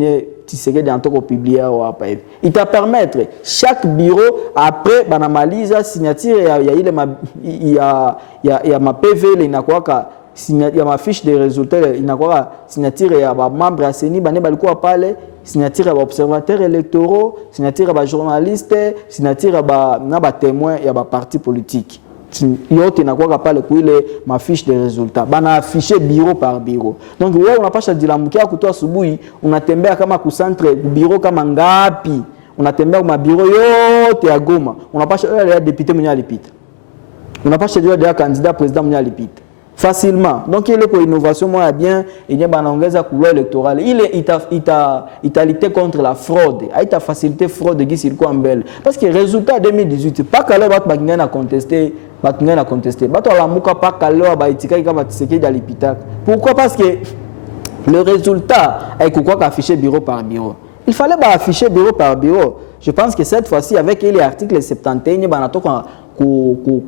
il t'a permettre chaque bureau après banaliser la signature, il y a ma PV, il y a ma fiche de résultats, il y a signature, il y a membre à CENI, signature à observateurs électoraux, signature à journalistes, signature à témoins et à partis politiques. Yote na kwa pale kuile mafiche de résultats bana affiché bureau par bureau. Donc wewe unapasha dilamukia kutoa asubuhi unatembea kama kusantre bureau kama ngapi, unatembea kwa bureau yote ya Goma, unapasha ya député mwenye alipita, unapasha jua ya candidat président mwenye alipita facilement. Donc ile kwa innovation moi bien yenye banaongeza ku loi électorale ile ita lutter contre la fraude, ita faciliter fraude gisi ilikuwa mbele parce que résultat 2018 pas kale watu bagina na contester bato alamuka pas kale wa baitika kama Tshisekedi alipita. Pourquoi? Parce que le résultat est quoi affiché bureau par bureau. Il fallait afficher bureau par bureau. Je pense que cette fois-ci avec les articles 71 banatoka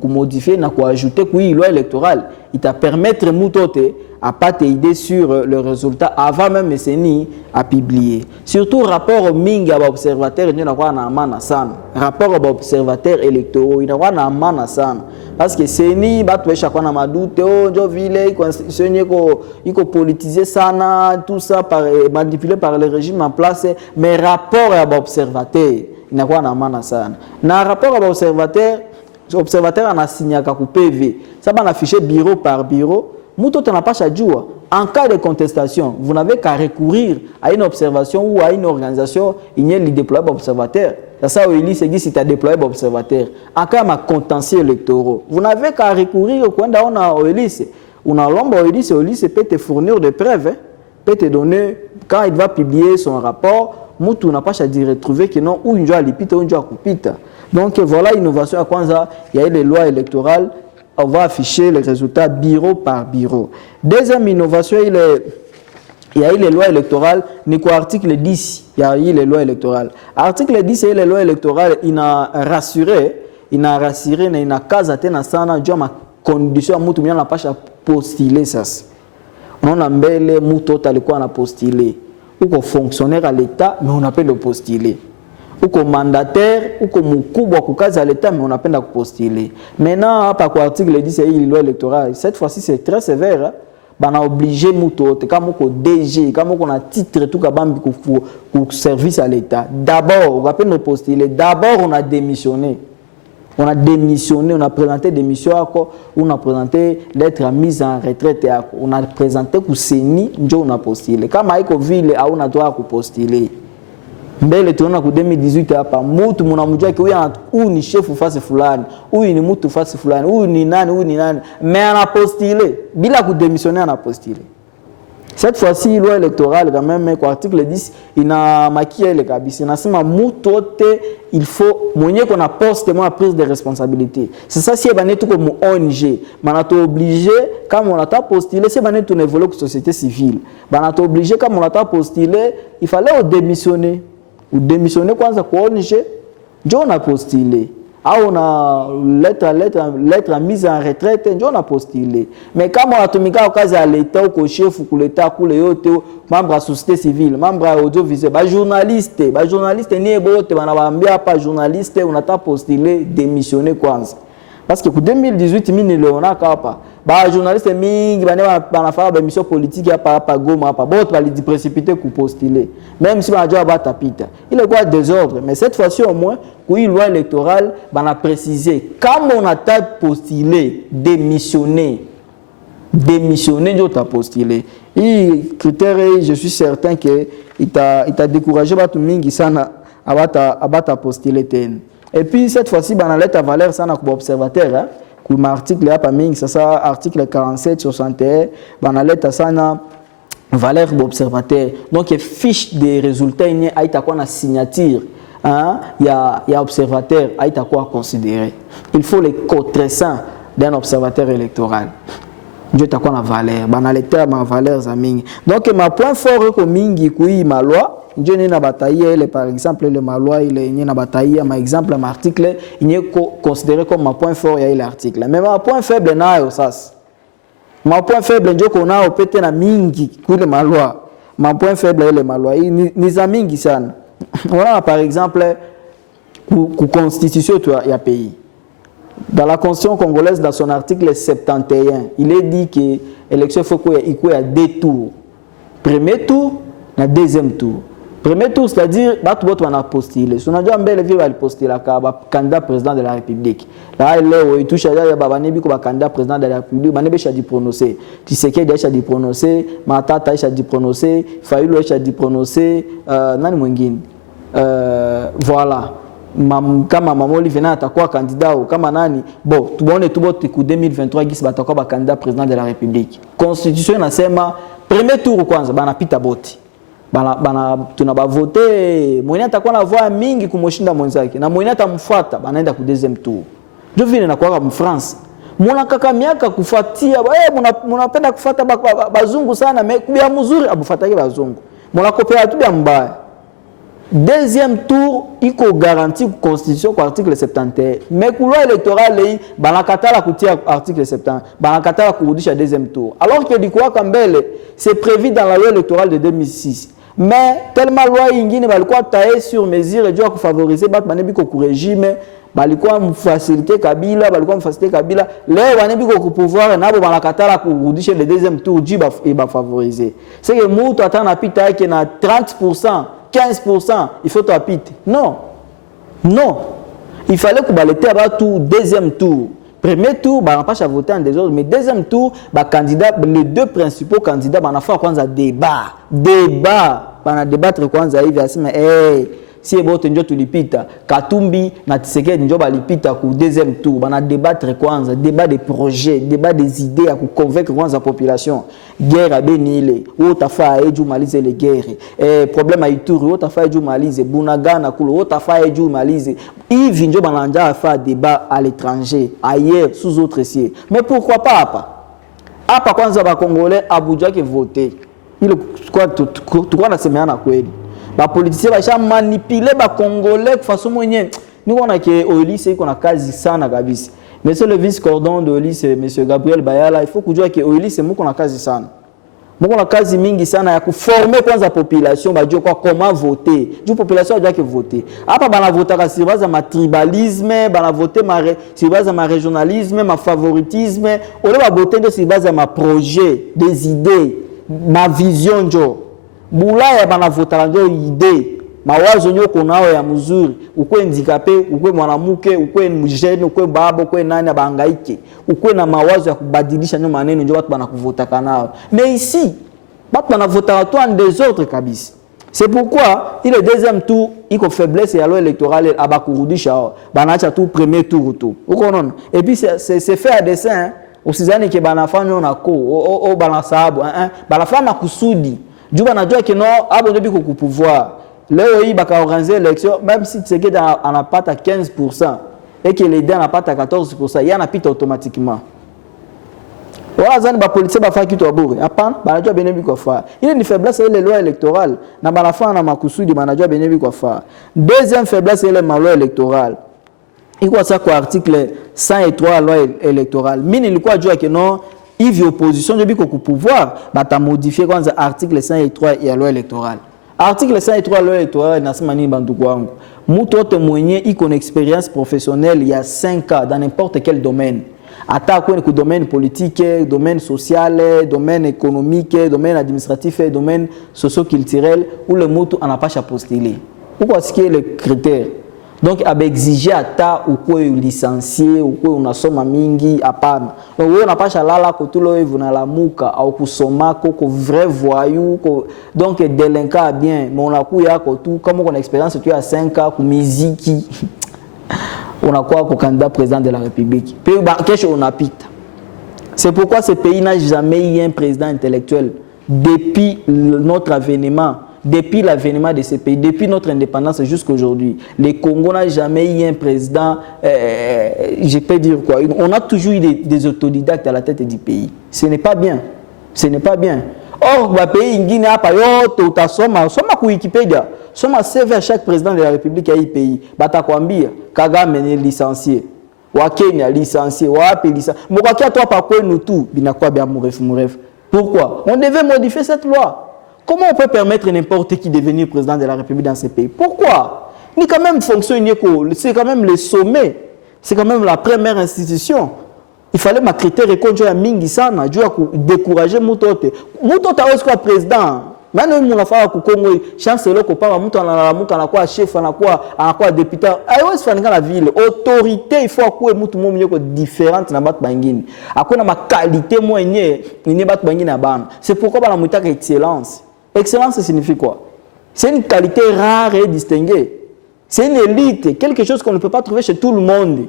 modifier na ajouter une loi électorale, il t'a permettre mutote à pas t'aider sur le résultat avant même CENI à publier. Surtout rapport mingi à observateur ni na kwa na amana sana. Rapport à observateur électoraux, il na kwa na amana sana. Parce que CENI batwesha kwa na madute njo vile iko politiser sana tout ça manipulé par le régime en place, mais rapport à observateur il na kwa na amana sana. Na rapport à observateur en a signé à PV. Ça va afficher bureau par bureau. Mouto n'a pas chajua. En cas de contestation, vous n'avez qu'à recourir à une observation ou à une organisation. Il y a le déployable observateur. C'est ça où il dit si tu as déployable observateur. En cas de contentieux électoraux, vous n'avez qu'à recourir au coin d'on a Oélis. On a l'homme Oélis, Oélis peut te fournir des preuves, peut te donner quand il va publier son rapport. Mouto n'a pas à dire retrouver que non ou une joie lipita ou une joie coupita. Donc voilà l'innovation à Kwanza, il y a les lois électorales, on va afficher les résultats bureau par bureau. Deuxième innovation, il est il y a eu les lois électorales, ni quoi article 10, il y a eu les lois électorales. Article 10, il y a eu les lois électorales, il a rassuré, il a cas à sana, il ma condition à moutou, il n'a pas postulé ça. On a mbele moutou, on a postulé. Ou qu'on fonctionnaire à l'État, mais on appelle le postuler. Ou qu'on mandataire, ou qu'on moukouba à l'État, mais on appelle le postuler. Maintenant, par l'article 10, il y a eu les lois électorales. Cette fois-ci, c'est très sévère. Hein? On a obligé mouto, comme on DG, comme on a titre tout pour service à l'État. D'abord, on appelle nos postuler. D'abord, on a démissionné. On a démissionné, on a présenté des missions, on a présenté lettre à mise en retraite, on a présenté que Séni, on a postulé. Comme Aïko Ville, on a droit à postuler. Mais le tournoi en 2018, moutou mon amoudja qui ou ni chef ou face fulani, ou ni moutou face fulani, ou ni nani, mais on a postulé. Bila ku démissionné, on a postulé. Cette fois-ci, loi électorale, quand même, l'article 10, il a maquillé les cabis. Il a dit il faut qu'on a posté la prise de responsabilité. C'est ça, si on est tout comme ONG, on a obligé, comme on a postulé, si on est tout évolué avec la société civile, on a obligé, comme on a postulé, il fallait démissionner. Ou démissionner quand ça ONG, on a postulé. Ah, on a lettre mise en retraite, on a postulé. Mais quand on a tout mis au cas à l'État, au chef, ou l'État, ou les autres, membres de la société civile, membres audiovisuels, journalistes, ni ebote, pas journaliste, on a postulé, démissionner quoi. Parce que en 2018, on a pas. Journaliste mingi bana faire des missions politiques par Goma, pas bon, va les précipiter pour postuler. Même si on a déjà tapita. Il est quoi désordre, mais cette fois-ci au moins, oui, loi électorale, on a précisé quand on a postulé, démissionner, je t'ai postulé. Et critère, je suis certain que il t'a découragé à tout mingi sana à postuler. Et puis cette fois-ci, on a lettre à valeur sana comme observateur, hein. Comme article là pas ming, ça article 47 61, on a lettre sana valeur d'observateur. Donc il fiche des résultats il a été quoi na signature. Hein, il y a observateur a été quoi considérer. Il faut les contreseins d'un observateur électoral. Dieu t'a quoi na valeur, on a lettre ma valeur za ming. Donc ma point fort ko mingi kui ma loi Dieu n'a bataillé, par exemple, le Malois, il n'a bataillé, par exemple, l'article, il est considéré comme un point fort, il y a l'article. Mais un point faible, il y a ça. Un point faible, Dieu qu'on a, peut-être un mingi, pour le Malois. Un point faible, il y a le Malois. Il y a mingi, ça. On a, par exemple, la constitution du pays. Dans la constitution congolaise, dans son article 71, il est dit que l'élection, il faut qu'il y ait 2 tours. Premier tour, et deuxième tour. Premier tour, c'est-à-dire, on a postulé. Si on a déjà postulé le candidat président de la République. Là, il touche à le candidat président de la République. Il a dit prononcer. Tshisekedi a dit prononcer. Matata a dit prononcer. Fayulu a dit prononcer. Nani mwingine. Voilà. Kama maman venait à candidat ou kama nani. Bon, tout le monde est tout bon. 2023, il va être candidat président de la République. Constitution, c'est premier tour, on a pita boti. Tunaba voter mwenye atakuwa na voix mingi kumoshinda mwenzake na mwenye atamfuata banaenda ku deuxième tour. Ndio vile inakuwa mu France. Muna kaka miaka kufuatia munapenda kufuata bazungu sana mais kubia mzuri abufataki bazungu. Muna kopea tu bia mbaya. Deuxième tour iko garanti constitution kwa article 71 mais ku loi électorale banakatala kutia article 70 banakatala kurudisha deuxième tour alors que dikuwa kambele c'est prévu dans la loi électorale de 2006. Mais tellement loi ingine balikuwa taillé sur mesure et doit favoriser bat banebi ko régime balikuwa faciliter Kabila balikuwa faciliter Kabila leo banebi ko pouvoir nabo banakatala kurudisha le deuxième tour du et ba favoriser c'est que mutu atana pita yake na 30% 15% il faut apite non il fallait que balete ba tout deuxième tour. Premier tour, on n'a pas voté en désordre, mais deuxième tour, les 2 principaux candidats, on a fait un débat. On a débattre kwanza hivi asema si ebote njo tulipita Katumbi na Tshisekedi njo balipita ku deuxième tour on a débattre kwanza débat des projets débat des idées à convaincre kwanza population guerre à Benile ou tafa eju malize les guerres problème à Ituri ou tafa eju malize Bunagana kulo ou tafa eju malize hivi njo bananja faire débat à l'étranger ailleurs sous autres cieux mais pourquoi pas apa kwanza ba congolais Abuja qui voter ile kwa tukua nasemeana kweli ba politiciens basha manipuler ba congolais kwa façon mwenye niko na ke Oelise iko na kazi sana kabisa. Monsieur le vice cordon de Oelise, monsieur Gabriel Bayala, il faut kujua ke Oelise mko na kazi sana. Mko na kazi mingi sana ya kuformer kwanza population bajue kwa comment voter. Juu population ajua ke voter. Hapa bana voter sur base ma tribalisme, bana voter sur base ma régionalisme, ma favoritisme, on va voter sur base ma projet, des idées, ma vision njo. Bulaya bana voter njo idée. Mawazo nyoko nao ya mzuri, ukwe ndikape, ukwe mwanamuke, ukwe mjene, ukwe baba, ukwe nani abangaike, ukwe na mawazo ya kubadilisha nyo maneno njo watu banakuvota kanao. Mais ici, watu banavota toi en désordre kabisa. C'est pourquoi il est deuxième tour, iko faiblesse ya loi électorale abakurudisha banaacha tout premier tour tout. Ukonon. Et puis c'est fait à dessein, hein? Usizani ke banafanya na ko o banasabu, banafanya kusudi. Juu banajua ke no abo ndio biko ku pouvoir. Leo hii baka organiser élection même si Tshisekedi anapata 15% et que les deux anapata 14%, il anapita automatiquement. Wala zani ba politique ba faki to bure. Hapana, banajua benebi kwa fa. Ile ni faiblesse ile loi électorale na banafanya na makusudi banajua benebi kwa fa. Deuxième faiblesse ile ma loi électorale. Iko ça kwa article 103 loi électorale. Mimi nilikuwa jua que non hivi opposition ndio biko ku pouvoir bata modifier kwanza article 103 ya loi électorale. Article 103 loi électorale nasema nini bandugu wangu? Mtu wote mwenye iko na expérience professionnelle ya 5 ans dans n'importe quel domaine. Ata kwenye ku domaine politique, domaine social, domaine économique, domaine administratif, domaine socio-culturel où le mtu anapasha postuler. Uko asikie le critère. Donc abe exiger ata ukwe licencié, ukwe unasoma mingi hapana. Donc wewe unapasha lala kotulo hivi unalamuka au kusoma ko vrai voyou ko donc délinquant bien, mais unakuya yako tu kama uko na expérience tu ya 5 ans ku muziki. Unakuwa ko candidat président de la République. Puis kesho unapita. C'est pourquoi ce pays n'a jamais eu un président intellectuel depuis notre avènement. Depuis l'avènement de ce pays, depuis notre indépendance jusqu'à aujourd'hui, le Congo n'a jamais eu un président, je peux dire quoi, on a toujours eu des autodidactes à la tête du pays. Ce n'est pas bien. Ce n'est pas bien. Or, le pays, il n'y a pas de Wikipédia. Soma CV à chaque président de la République à un pays. Batakwambia, Kagame est licencié. Wa Kenya licencié. Wa Ape licencié. Mokaki a toi par quoi nous tout. Binakwa bien mouref. Pourquoi? On devait modifier cette loi. Comment on peut permettre n'importe qui de devenir président de la République dans ce pays? Pourquoi? Il quand même fonctionne, c'est quand même le sommet, c'est quand même la première institution. Il fallait ma critère et conduire à Mingi sana, décourager Moutote. Moutote a aussi quoi président? Maintenant, on a fait un Congo, chancelier, Moutote a quoi chef, a quoi député. Ayo se fait la ville. Autorité, il faut que Moutote soit différente dans notre bangine. À quoi ma qualité moyenne, il n'est pas bangine à ban. C'est pourquoi on a Moutote excellence. Excellence signifie quoi? C'est une qualité rare et distinguée. C'est une élite, quelque chose qu'on ne peut pas trouver chez tout le monde.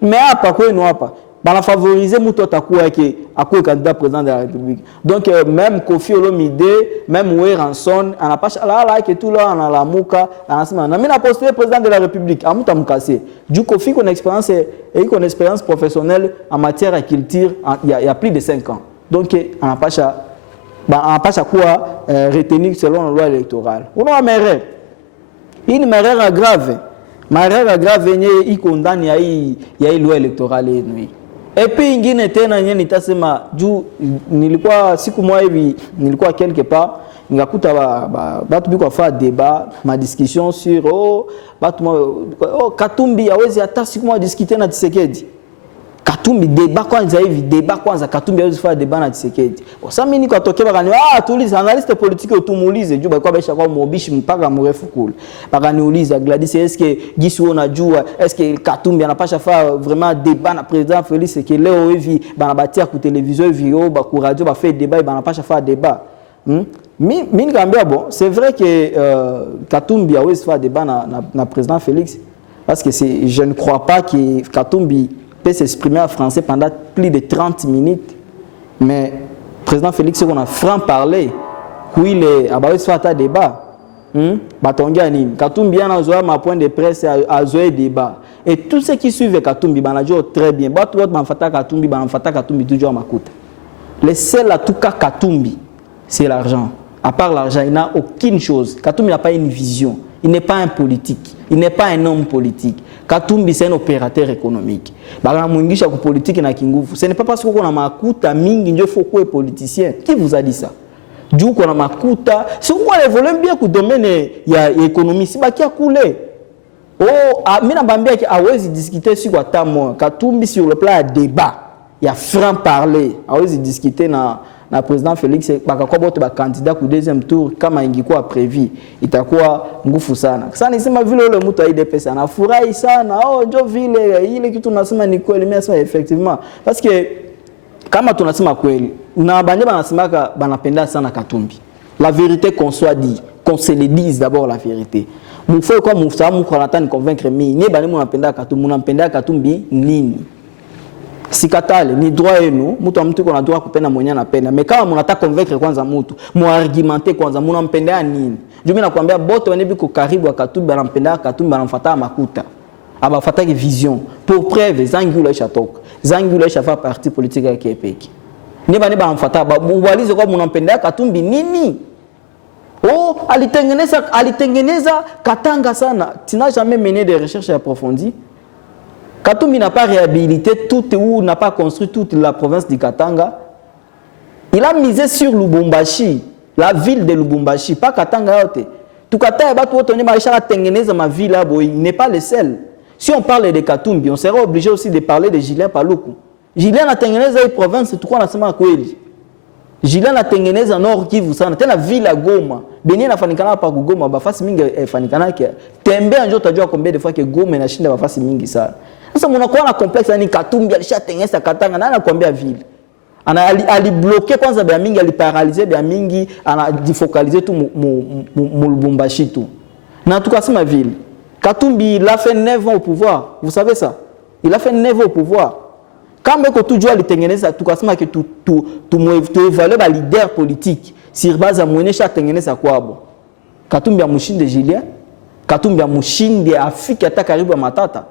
Mais à pas quoi, non pas. On a favorisé Mouto Takoua qui est candidat président de la République. Donc même Kofi Olomide, même Oué Ranson, on n'a pas là qui est tout là, on a la Mouka, on a même postulé président de la République, à Mouta Moukase. Du Kofi qu'on a une expérience professionnelle en matière de culture il y a plus de 5 ans. Donc on n'a pas quoi retenir selon la loi électorale. On a une erreur grave. Ma erreur grave il condamne ya loi électorale nuit. Et puis ingine tena yenye nitasema juu nilikuwa siku moja hivi nilikuwa quelque part nikakuta batu biko fa débat ma discussion sur Katumbi hawezi hata siku moja discuter na Tshisekedi. Katumbi débat kwanza Katumbi hawezi fa débat na Tshisekedi. Sasa mimi niko tokea bakani tuliza analyste politique utumuulize juu balikuwa baisha kwa mobishi mpaka mrefu kule. Bakaniuliza Gladys est-ce que Gisi unajua est-ce que Katumbi anapasha fa vraiment débat na président Félix que leo hivi banabatia ku télévision hivi ku radio ba fait débat banapasha fa débat. Mimi nikamwambia bon c'est vrai que Katumbi hawezi fa débat na président Félix parce que je ne crois pas que Katumbi peut s'exprimer en français pendant plus de 30 minutes. Mais le président Félix, on a franc parlé, où il est à un débat. Katumbi a un point de presse à un débat. Et tous ceux qui suivent Katumbi, très bien. Le seul à tout cas Katumbi, c'est l'argent. À part l'argent, il n'a aucune chose. Katumbi n'a pas une vision. Il n'est pas un politique. Il n'est pas un homme politique. Katumbi, c'est un opérateur économique. Ce n'est pas parce qu'on a makuta mingi il faut qu'on est politicien. Qui vous a dit ça? Du coup, on a makuta. Si on évolue bien que le domaine de l'économie, c'est qui a coulé. Oh, mina bambia qui a osé discuter sur quoi tamo. Katumbi sur le plan débat. Il y a franc parler. A osé discuter na président Félix bakakoba to ba candidat ku deuxième tour kama ingikuwa prévu itakuwa ngufu sana. Sasa nisema vile ule mtu aide pesa anafurahi sana. Oh ndio vile ile kitu tunasema ni kweli mimi nasema effectivement parce que kama tunasema kweli na banye banasemaka banapenda sana Katumbi. La vérité qu'on soit dit, qu'on se le dise d'abord la vérité. Mufo kwa mufsamu kwa natani convaincre mimi ni banye munapenda Katumbi, munapenda Katumbi nini? Sikatale ni droit yenu mtu kuna droit kupenda mwenye anapenda mais kama mnataka convaincre kwanza mtu muargumenter kwanza mnampendea nini ndio mimi nakwambia bote wanebi ko karibu Katumbi anampendea Katumbi anamfuata makuta abafuata vision pour preuve Zangula ishatoka Zangula ishafa parti politique yake epeki ni bani banamfuata balize kwa mnampendea Katumbi nini oh alitengeneza Katanga sana tu n'as jamais mené des recherches approfondies. Katumbi n'a pas réhabilité toute ou n'a pas construit toute la province du Katanga. Il a misé sur Lubumbashi, la ville de Lubumbashi, pas Katanga yote. Tout Katanga ba tout ma ville là, il n'est pas le seul. Si on parle de Katumbi, on sera obligé aussi de parler de Julien Paluku. Julien a tengeneza une province tout quoi nasema kweli. Julien a tengeneza Nord Kivu sana, tena ville à Goma. Beni nafanikana pa Goma, ba fasi mingi fanikana kia. Tembe anjo tajua combien de fois que Goma inashinda ba fasi mingi sana. Sasa mnakuwa na complexe ni Katumbi alishatengeneza Katanga na anakuambia vile. Alibloquer kwanza bya mingi, aliparalyser bya mingi, anadifocaliser tu mu Lubumbashi tu. Na tukasema vile. Katumbi il a fait 9 ans au pouvoir. Vous savez ça? Il a fait 9 ans au pouvoir. Kama ko tujua alitengeneza tukasema que tu évaluer ba leader politique sur base ya mwenesha tengeneza kwabo. Katumbi ya mushinde Julien, Katumbi ya mushinde Afrika hata karibu ya Matata.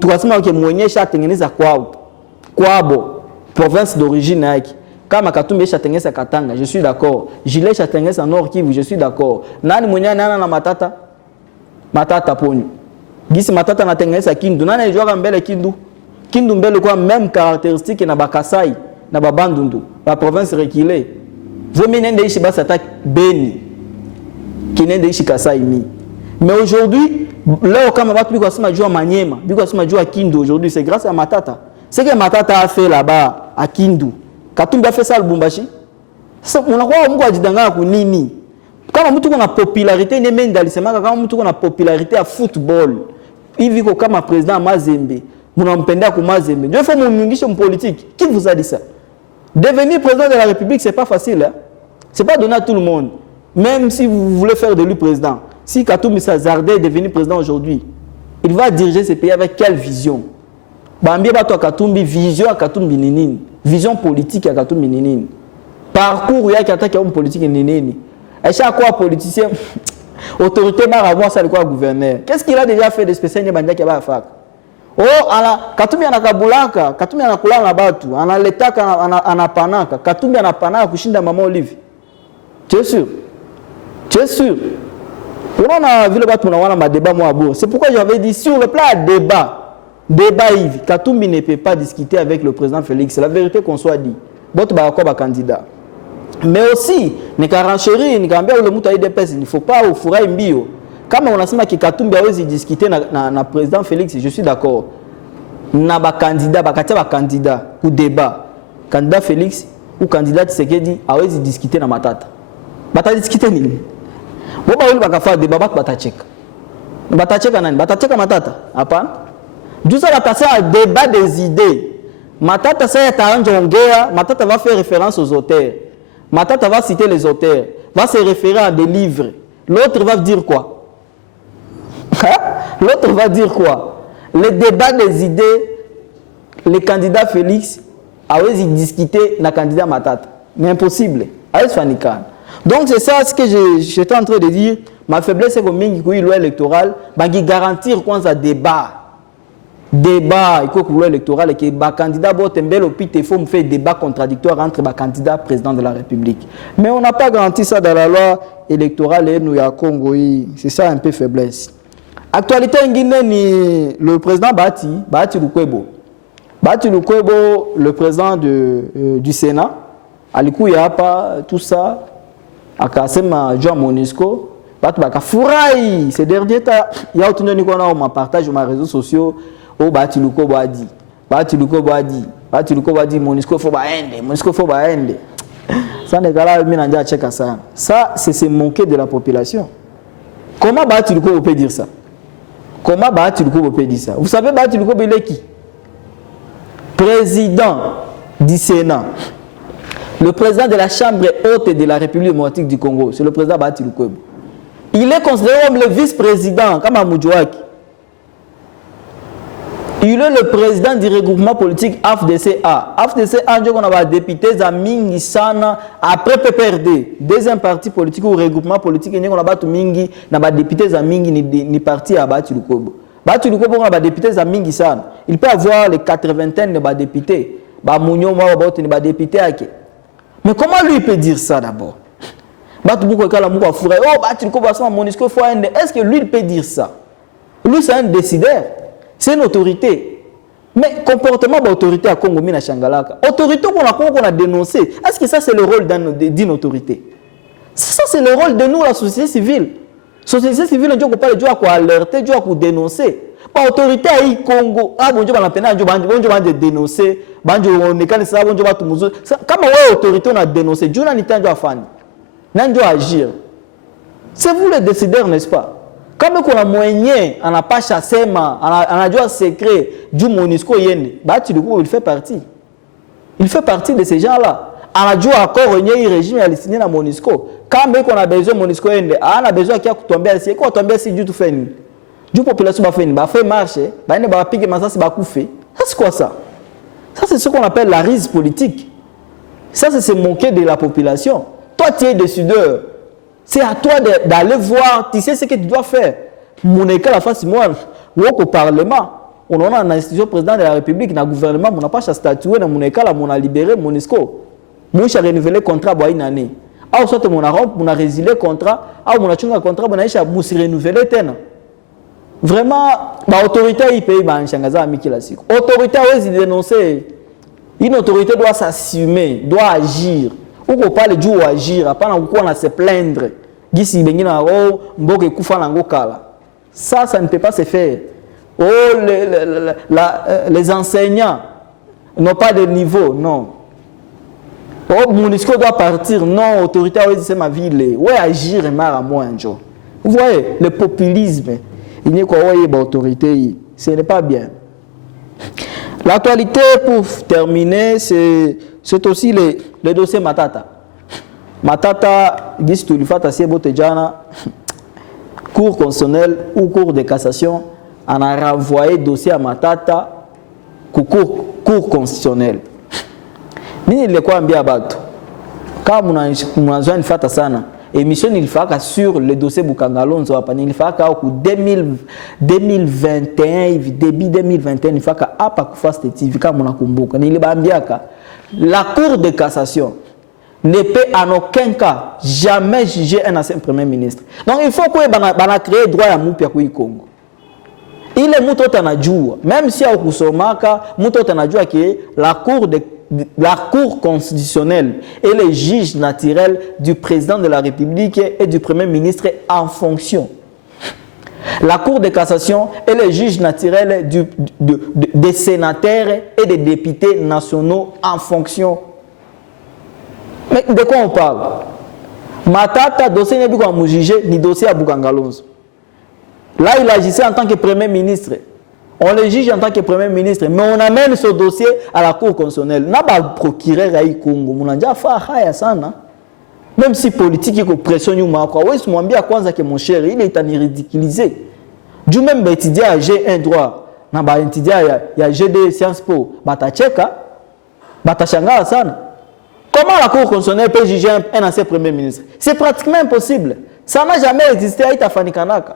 Tukasema ke muonyesha atengeneza kwabo province d'origine yake kama Katumbi atengeneza Katanga je suis d'accord, Julien atengeneza Nord Kivu je suis d'accord. Nani mwenye nana na Matata ponyo gisi Matata anatengeneza Kindu, nani alijua mbele Kindu mbele kwa même caractéristique na Bakasai na Babandundu la province reculée. Vomi nende ishi basa ta Beni qui nende ishi Kasai mi. Mais aujourd'hui, là, quand on va plus jouer à Maniema, plus jouer à Kindu aujourd'hui, c'est grâce à Matata. C'est que Matata a fait là-bas à Kindu. Katumbi a fait ça à Lubumbashi. On a quoi on dit dans nini? Quand on a la popularité, on est dans quand on a la popularité à football. Il vit comme un président Mazembe. On a un pendant comme Mazembe. Je fais mon politique. Qui vous a dit ça? Devenir président de la République, c'est pas facile. Hein? C'est pas donné à tout le monde. Même si vous voulez faire de lui président. Si Katumbi s'hazardait de devenir président aujourd'hui, il va diriger ce pays avec quelle vision? Bambie bato Katumbi, vision à Katumbi ninini, vision politique à Katumbi ninini, parcours ya attaque homme politique ninini. Et chaque fois politicien, autorité marabout ça le quoi gouverneur. Qu'est-ce qu'il a déjà fait de spécial ni bandia qui va faire? Oh, Katumbi anakabulaka, Katumbi anakula na batu, analetaka anapanaka, Katumbi anapanaka kushinda mama Olive. Tu es sûr? Tu es sûr? On a vu le bâtiment, on a un débat moi. C'est pourquoi j'avais dit sur le plan débat Yves, Katumbi ne peut pas discuter avec le président Félix. C'est la vérité qu'on soit dit. Bote ba candidat. Mais aussi, ne karancheri, ne kambia le muta IDPS, il ne faut pas au fourra mbio. Comme on a dit que Katumbi a osé discuter na président Félix, je suis d'accord. Na ba candidat, ba candidat ou débat. Candidat Félix ou candidat Tshisekedi a osé discuter na Matata. Bata discuter nini? Boba wili bakafa débat batacheka. Batacheka nani? Batacheka Matata? Hapana. Tout ça va passer à débat des idées. Matata ça est à ongea, Matata va faire référence aux auteurs. Matata va citer les auteurs, va se référer à des livres. L'autre va dire quoi? L'autre va dire quoi? Le débat des idées, le candidat Félix a osé discuter na candidat Matata. Mais impossible. Donc c'est ça ce que j'étais en train de dire. Ma faiblesse c'est que mingi kui loi électorale, bangi garantir quoi ça débat. débat iko couleur électorale et que ba candidat botembelo pite il faut me faire débat contradictoire entre ba candidat président de la République. Mais on n'a pas garanti ça dans la loi électorale et nous ya Congo, c'est ça un peu faiblesse. Actualité ngine ni le président Bahati Lukwebo. Bahati Lukwebo, le président du Sénat, aliku ya hapa tout ça akasema Jean Monisco batu bakafurahi ces derniers temps ya utunyo niko na ma partage ma réseaux sociaux au Bahati Lukwebo adi Monisco faut baende ça ne gala mimi nanja cheka sana ça c'est se moquer de la population. Comment Bahati Lukwebo peut dire ça? Vous savez Bahati Lukwebo il est qui? Président du Sénat, le président de la Chambre haute de la République démocratique du Congo, c'est le président Bahati Lukwebo. Il est considéré comme le vice-président, comme Amoudjouaki. Il est le président du regroupement politique AFDCA. AFDCA, on a des députés à Mingi Sana, après PPRD, deuxième parti politique ou regroupement politique, on a des députés à Mingi ni parti à Bahati Lukwebo. Bahati Lukwebo, on a des députés à Mingi Sana. Il peut avoir les 80 de députés. Mais comment lui peut dire ça d'abord? Est-ce que lui il peut dire ça? Lui c'est un décideur, c'est une autorité. Mais comportement d'autorité à Congo Mina Shangalaka. Autorité qu'on a dénoncé. Est-ce que ça c'est le rôle d'une autorité? Ça c'est le rôle de nous, la société civile. Société civile, on doit alerter, on doit dénoncer. Pas autorité à Congo. Ah bon Dieu, on a peine à dénoncer. On est quand ça, bon Dieu, tout muzo. Comme autorité on a dénoncé, Dieu n'a ni temps à faire. N'a doit agir. C'est vous les décideurs, n'est-ce pas? Comme on a moyen, on n'a pas chassé, on a dû secret du Monisco Yende. Bahati Lukwebo il fait partie. Il fait partie de ces gens-là. On a dû accord un régime à signer dans Monisco. Quand on a besoin de Monisco Yende, on a besoin qu'il y ait tomber ici. Quand tomber ici, du tout fait. Du population va faire marcher, va piquer ça c'est pas fait. Ça c'est quoi ça? Ça c'est ce qu'on appelle la rise politique. Ça c'est se moquer de la population. Toi tu es décideur. C'est à toi d'aller voir, tu sais ce que tu dois faire. Mon école la face moi, au Parlement, on a une institution président de la République, dans le gouvernement, on n'a pas statué dans mon école, on a libéré Monisco. Moi j'ai renouvelé le contrat pour une année. Ah soit on a rompu, on a résilié le contrat, ah on a changé le contrat, on a renouvelé tena. Vraiment, l'autorité il paye Shangaza Mikila Siko. L'autorité doit dénoncer. Une autorité doit s'assumer, doit agir. Ou qu'on parle du agir, pas on a se plaindre. Gisi bengina oh mboke kufa nango kala. Ça ne peut pas se faire. Oh les enseignants n'ont pas de niveau, non. Oh Monisco doit partir, non. Autorité c'est ma ville. Ouais agir et marre à moi un jour. Vous voyez le populisme. Il n'y a pas d'autorité, ce n'est pas bien. L'actualité, pour terminer, c'est aussi le dossier Matata. Matata, Cour constitutionnelle ou Cour de cassation, on a renvoyé le dossier à Matata pour Cour constitutionnelle. Nini le quoi bien battu? Quand on a une fata sana. Émission il fait sur le dossier Bukangalonzo il fait qu'au 2021 début 2021 il fait qu'à pas faire cette TV comme on a kumbuka ni la Cour de cassation ne peut en aucun cas jamais juger un ancien premier ministre. Donc il faut que bana créer droit à mupia ku Congo. Il est muto tanajua même si au kusomaka muto tanajua que la Cour constitutionnelle est le juge naturel du président de la République et du Premier ministre en fonction. La Cour de cassation est le juge naturel des sénateurs et des députés nationaux en fonction. Mais de quoi on parle? Matata, dossier n'est pas comme juger, ni dossier à Bukangalonzo. Là, il agissait en tant que Premier ministre. On le juge en tant que Premier ministre, mais on amène ce dossier à la Cour constitutionnelle. N'a pas procureur à Congo. On a déjà fait ça. Même si politique est pression, que mon cher, il est ridiculisé. Du même étudiant, j'ai un droit. Il y a GD Sciences Po. Comment la Cour constitutionnelle peut juger un ancien Premier ministre? C'est pratiquement impossible. Ça n'a jamais existé à Itafani Kanaka.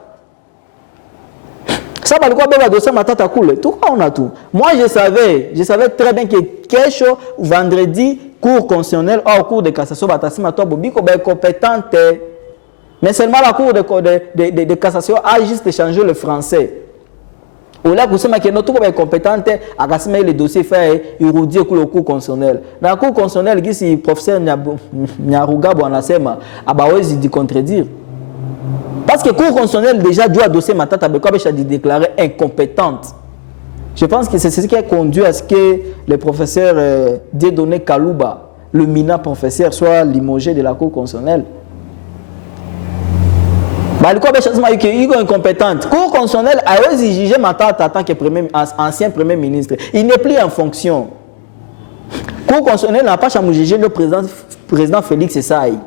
Ça va quoi beba dossier matata coule. Tout on a tout. Moi je savais très bien que quelque vendredi cour constitutionnel hors cour de cassation batasima toi bobiko ba compétente. Mais seulement la cour de cassation a juste changé le français. Au là que c'est que notre compétente a cassé les dossiers fait érudit pour le cour constitutionnel. Dans la cour constitutionnelle qui si professeur Nyaruga Bonasema abawezi dit contredire. Parce que la Cour constitutionnelle déjà doit dossier Matata Bekobecha dit déclarer incompétente. Je pense que c'est ce qui a conduit à ce que le professeur Dieudonné Kalouba, le minant professeur, soit limogé de la Cour constitutionnelle. Il est incompétente. La Cour constitutionnelle a exigé Matata en tant qu'ancien premier ministre. Il n'est plus en fonction. La Cour constitutionnelle n'a pas changé le président Félix Saï.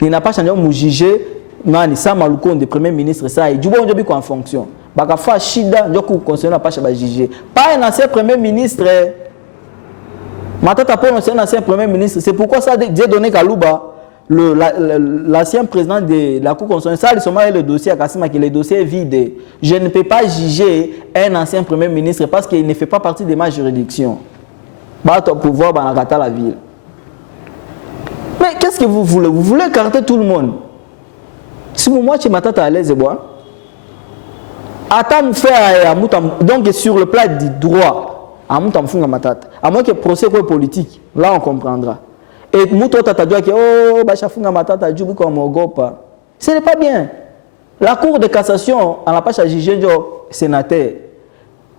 Il n'a pas changé le juger Nani Sama Lukonde de premier ministre ça et du bon job en fonction. Baka fa shida njoku constitutionnel pas chaba juger. Pas un ancien premier ministre. Matata pour un ancien premier ministre, c'est pourquoi ça Dieudonné Kalouba l'ancien président de la Cour constitutionnelle ça il sommet le dossier à Kassima que le dossier est vide. Je ne peux pas juger un ancien premier ministre parce qu'il ne fait pas partie de ma juridiction. Bah ton pouvoir banakata la ville. Mais qu'est-ce que vous voulez? Vous voulez écarter tout le monde. Si moi tu m'attends à l'aise, attends faire donc sur le plan du droit, à moins que le procès soit politique, là on comprendra. Et mouton tata doit que oh bah chafunga matata jubi comme ogopa. Ce n'est pas bien. La Cour de cassation on n'a pas juger le sénateur.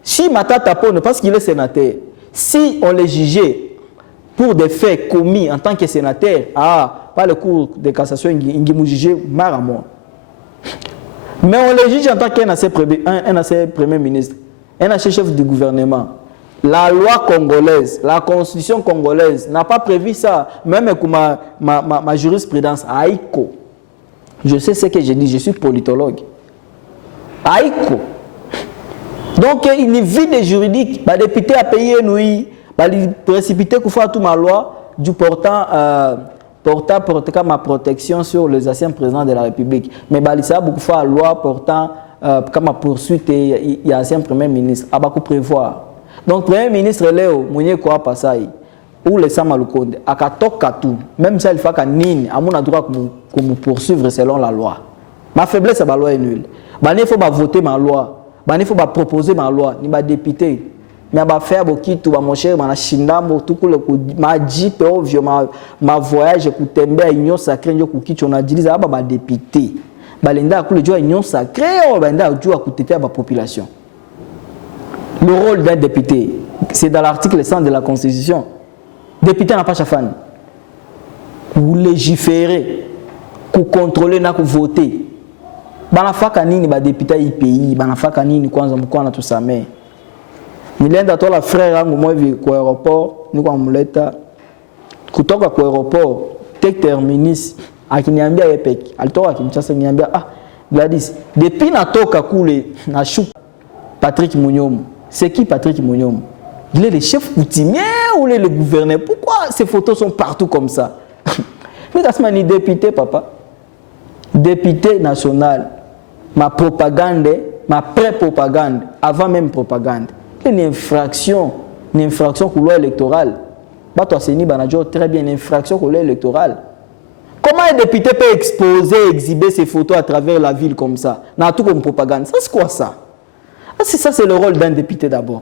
Si matata pone parce qu'il est sénateur, si on le jugeait pour des faits commis en tant que sénateur, pas le Cour de cassation, il nous juge maramment. Mais on le juge en tant qu'un ancien premier ministre, un ancien chef du gouvernement. La loi congolaise, la constitution congolaise n'a pas prévu ça. Même avec ma jurisprudence, Aïko. Je sais ce que je dis, je suis politologue. Aïko. Donc, il vit des juridiques. Le député a payé nous. Il précipité pour faire toute ma loi du portant ma protection sur les anciens présidents de la République. Mais ça a beaucoup fait la loi portant comme ma poursuite et il y a ancien premier ministre. A beaucoup prévoir. Donc premier ministre Léo Mounié quoi passaï ou le Samalukonde a tout même si il faut qu'à nini à mon droit qu'on me poursuivre selon la loi. Ma faiblesse à la loi est nulle. Il faut voter ma loi. Il faut proposer ma loi ni ma député. Mais à faire beaucoup tout mon cher ma chindambo tout le ma jeep ovio ma voyage pour tembe à union sacrée ndio kukicho na diliza aba ba député balenda ku le jo union sacrée o balenda jo akutetea ba population. Le rôle d'un député c'est dans l'article 100 de la Constitution. Député n'a pas chafan. Vous légiférer, vous contrôler na ku voter. Bana faka nini ba député IPI, bana faka nini kwanza mkoa na tusamee. Nilienda tola frère yangu mwa hivi kwa aeroport niko amleta kutoka kwa aeroport tek terminus akiniambia yepeki alitoka akimchasa niambia Gladys depuis natoka kule na shuka Patrick Munyom. C'est qui Patrick Munyom? Il est le chef coutumier ou le gouverneur? Pourquoi ces photos sont partout comme ça? Mais c'est un député papa. Député national. Ma propagande, ma pré-propagande avant même propagande. Une infraction pour loi électorale. Très bien, une infraction pour loi électorale. Comment un député peut exhiber ses photos à travers la ville comme ça? Dans tout comme propagande. Ça, c'est quoi ça? Ça, c'est le rôle d'un député d'abord.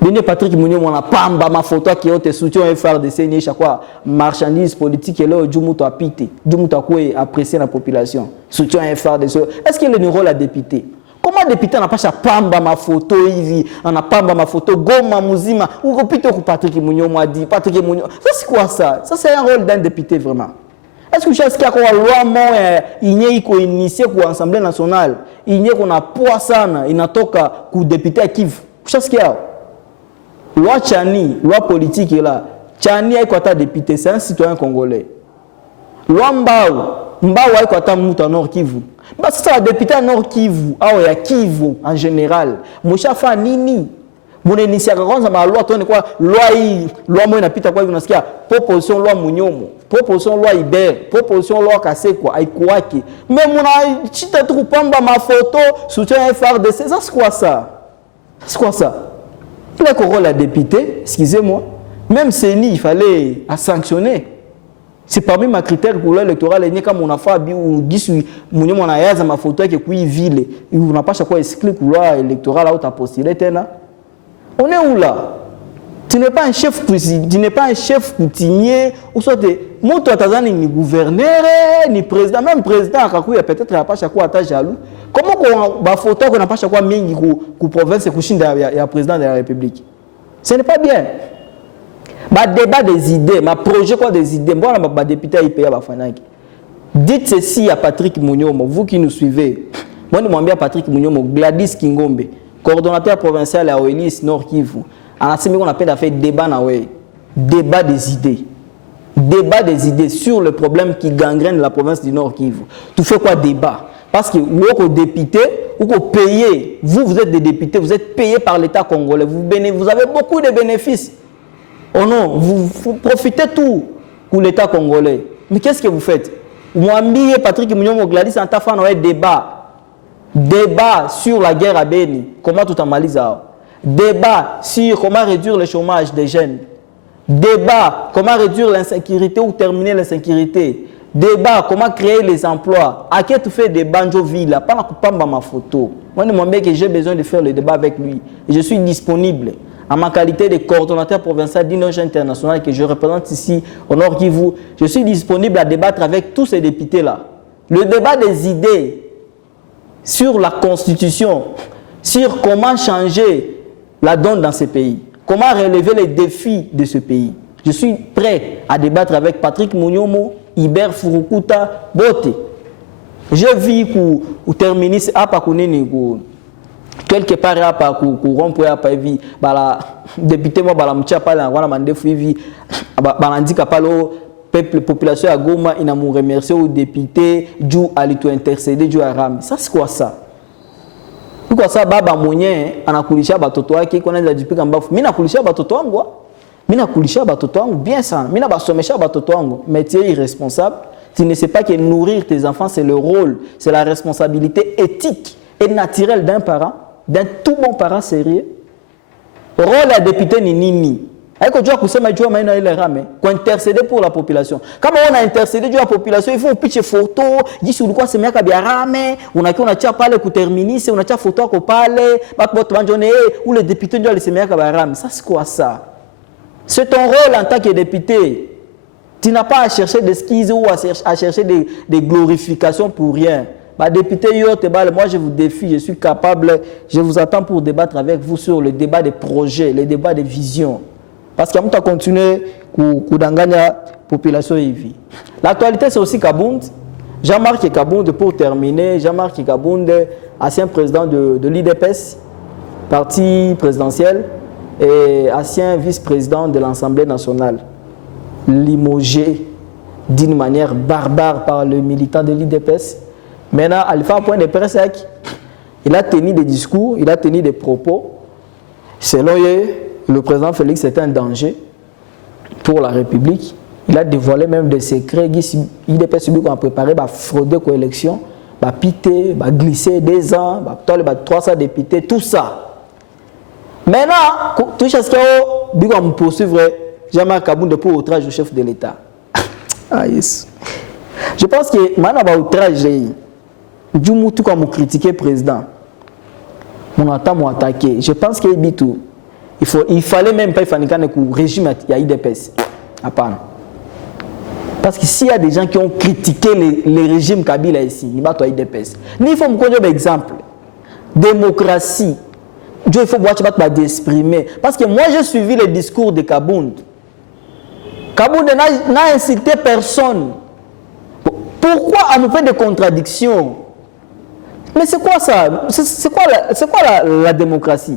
Bien Patrick Mounion, on a pas ma photo qui ont été soutenus et faire des signes chaque fois marchandises politiques et là du muto a pité, du muto a quoi apprécier la population. Soutien et faire des choses. Est-ce qu'il a le rôle à député? Comment député n'a pas pamba ma photo ici, on a pamba ma photo goma muzima ou plutôt que Patrick Mounion m'a dit Patrick Mounion. Ça c'est quoi ça? Ça c'est un rôle d'un député vraiment. Est-ce que je sais qu'il y a quoi loi mon il n'y a ko initié pour l'Assemblée nationale, il n'y a qu'on a poissana, il n'a toka ku député à Kivu. Je sais qu'il y a loi Tchani, loi politique est là. Tchani est quoi député, c'est un citoyen congolais. Loi Mbao est quoi mouta Nord Kivu. Parce que ça député à Nord Kivu, il y a Kivu en général. Mouchafa nini. Mon initiative kwanza ma loi tone kwa loi mo inapita kwa hivi unasikia proposition loi Munyomo, proposition loi Iber, proposition loi Kasekwa haikuwaki. Mais muna chita tu kupamba ma photo soutien FRDC, ça c'est quoi ça? C'est quoi ça? Il est rôle la député, excusez-moi. Même CENI, il fallait sanctionner. C'est parmi mes critères pour l'électoral. Il y a comme on a fait, ou dit, on a yaza ma photo qui est ville. On n'a pas chaque fois exclu pour loi électorale là où tu as postulé. On est où là? Tu n'es pas un chef tu n'es pas un chef coutumier ou soit moi toi tu ni gouverneur ni président, même président akakuya peut-être pas chaque fois ta jaloux. Comment qu'on ba photo qu'on n'a pas chaque fois mingi ku province kushinda ya président de la République? Ce n'est pas bien. Ma débat des idées, ma projet quoi des idées. Moi ma député IPA ba fanaki. Dites ceci à Patrick Munyomo, vous qui nous suivez. Moi je m'en à Patrick Munyomo, Gladys Kingombe, coordonnateur provincial à OELIS Nord Kivu. On a qu'on appelle faire débat débat des idées. Débat des idées sur le problème qui gangrène la province du Nord Kivu. Tu fais quoi débat? Parce que vous êtes député, vous payez, vous êtes des députés, vous êtes payés par l'État congolais, vous avez beaucoup de bénéfices. Oh non, vous profitez tout pour l'État congolais. Mais qu'est-ce que vous faites? Moi, Patrick Munyomo, Gladys Antafan, on a débat sur la guerre à Beni. Comment tout en Malise? Débat sur comment réduire le chômage des jeunes. Débat comment réduire l'insécurité ou terminer l'insécurité. Débat comment créer les emplois. À qui tu fais des banjo villes? Pas ma photo. Moi, je me dis que j'ai besoin de faire le débat avec lui. Et je suis disponible en ma qualité de coordonnateur provincial d'Innoge International que je représente ici au Nord Kivu. Je suis disponible à débattre avec tous ces députés-là. Le débat des idées sur la Constitution, sur comment changer la donne dans ce pays. Comment relever les défis de ce pays? Je suis prêt à débattre avec Patrick Munyomo, Iber Furukuta, Bote. Je vis pour terminer à Pakouneni, quelque part à Pakoun, pour Pavi, député, moi, Balamtia, Pala, Mande Fuivi, Balandi Kapalo, peuple, population à Goma, il a mon remercié aux députés, Djou Alitou intercédé, Djou Aram. Ça, c'est quoi ça? Pourquoi ça baba mwenye anakulisha batoto wake kwa nani ajipika mbafu? Mimi nakulisha batoto wangu. Mimi nakulisha batoto wangu bien sana. Mimi nabasomesha batoto wangu. Mais tu es irresponsable. Tu ne sais pas que nourrir tes enfants c'est le rôle, c'est la responsabilité éthique et naturelle d'un parent, d'un tout bon parent sérieux. Rôle à député ni nini. Aiko jua kusema jua maina ile rame kwa intercéder pour la population. Kama on a intercédé juu la population, il faut piche photo, jisi ulikuwa semeka bia rame, unakiwa unacha pale kuterminise, unacha photo yako pale, batu bote banjone ou le député jua semeka bia rame. Ça c'est quoi ça? C'est ton rôle en tant que député. Tu n'as pas à chercher des skis ou à chercher des glorifications pour rien. Bah, député moi je vous défie, je suis capable, je vous attends pour débattre avec vous sur le débat des projets, le débat des visions. Parce qu'il y a tout à continuer kudanganya la population ici. L'actualité c'est aussi Kabound. Jean-Marc Kabound pour terminer. Jean-Marc Kabound, ancien président de l'IDPS, parti présidentiel, et ancien vice-président de l'Assemblée nationale, limogé d'une manière barbare par le militant de l'IDPS. Maintenant, il fait un point de presse, il a tenu des discours, il a tenu des propos. Selon lui, le président Félix était un danger pour la République. Il a dévoilé même des secrets. Il est perçu qu'on a préparé pour frauder aux élections, pour piter, pour glisser 2 ans, pour 300 députés, tout ça. Maintenant, tout ce qui est poursuivre Jean-Marc Kabound pour outrage du chef de l'État. Ah, yes. Je pense que maintenant, outrage, tout comme critiquer le président, on attend mon attaquer. Je pense qu'il dit tout. Il fallait même pas faire un régime à IDPS. Parce que s'il y a des gens qui ont critiqué les régimes Kabila ici, il va à IDPS. Il faut me connaître un exemple. Démocratie. Il faut voir d'exprimer. Parce que moi, j'ai suivi le discours de Kabound. Kabound n'a incité personne. Pourquoi on me fait des contradictions? Mais c'est quoi ça? C'est quoi la démocratie?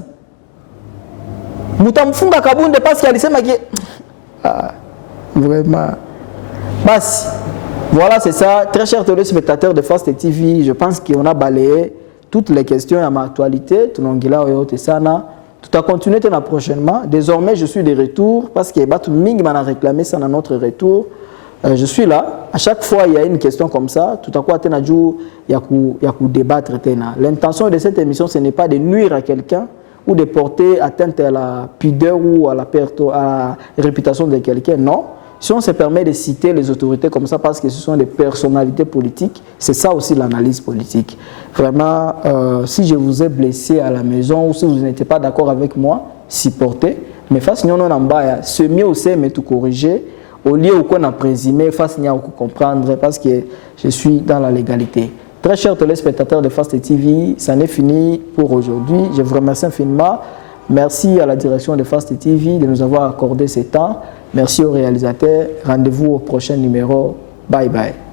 Moutamfunga Kabound parce qu'il a dit que vraiment. Bas, voilà, c'est ça. Très chers téléspectateurs de Fast TV, je pense qu'on a balayé toutes les questions à ma actualité. Tunongila oyote sana. tout a continué prochainement. Désormais, je suis de retour parce que Batu Ming m'a réclamé ça dans notre retour. Je suis là. À chaque fois, il y a une question comme ça. Tout à coup, il y a débattre. L'intention de cette émission, ce n'est pas de nuire à quelqu'un ou de porter atteinte à la pudeur ou à la réputation de quelqu'un. Non. Si on se permet de citer les autorités comme ça parce que ce sont des personnalités politiques, c'est ça aussi l'analyse politique. Vraiment, si je vous ai blessé à la maison ou si vous n'étiez pas d'accord avec moi, supportez. Mais face à nous, c'est mieux aussi de tout corriger au lieu où on a présumé, face à nous comprendre parce que je suis dans la légalité. Très chers téléspectateurs de Fast TV, ça n'est fini pour aujourd'hui. Je vous remercie infiniment. Merci à la direction de Fast TV de nous avoir accordé ce temps. Merci aux réalisateurs. Rendez-vous au prochain numéro. Bye bye.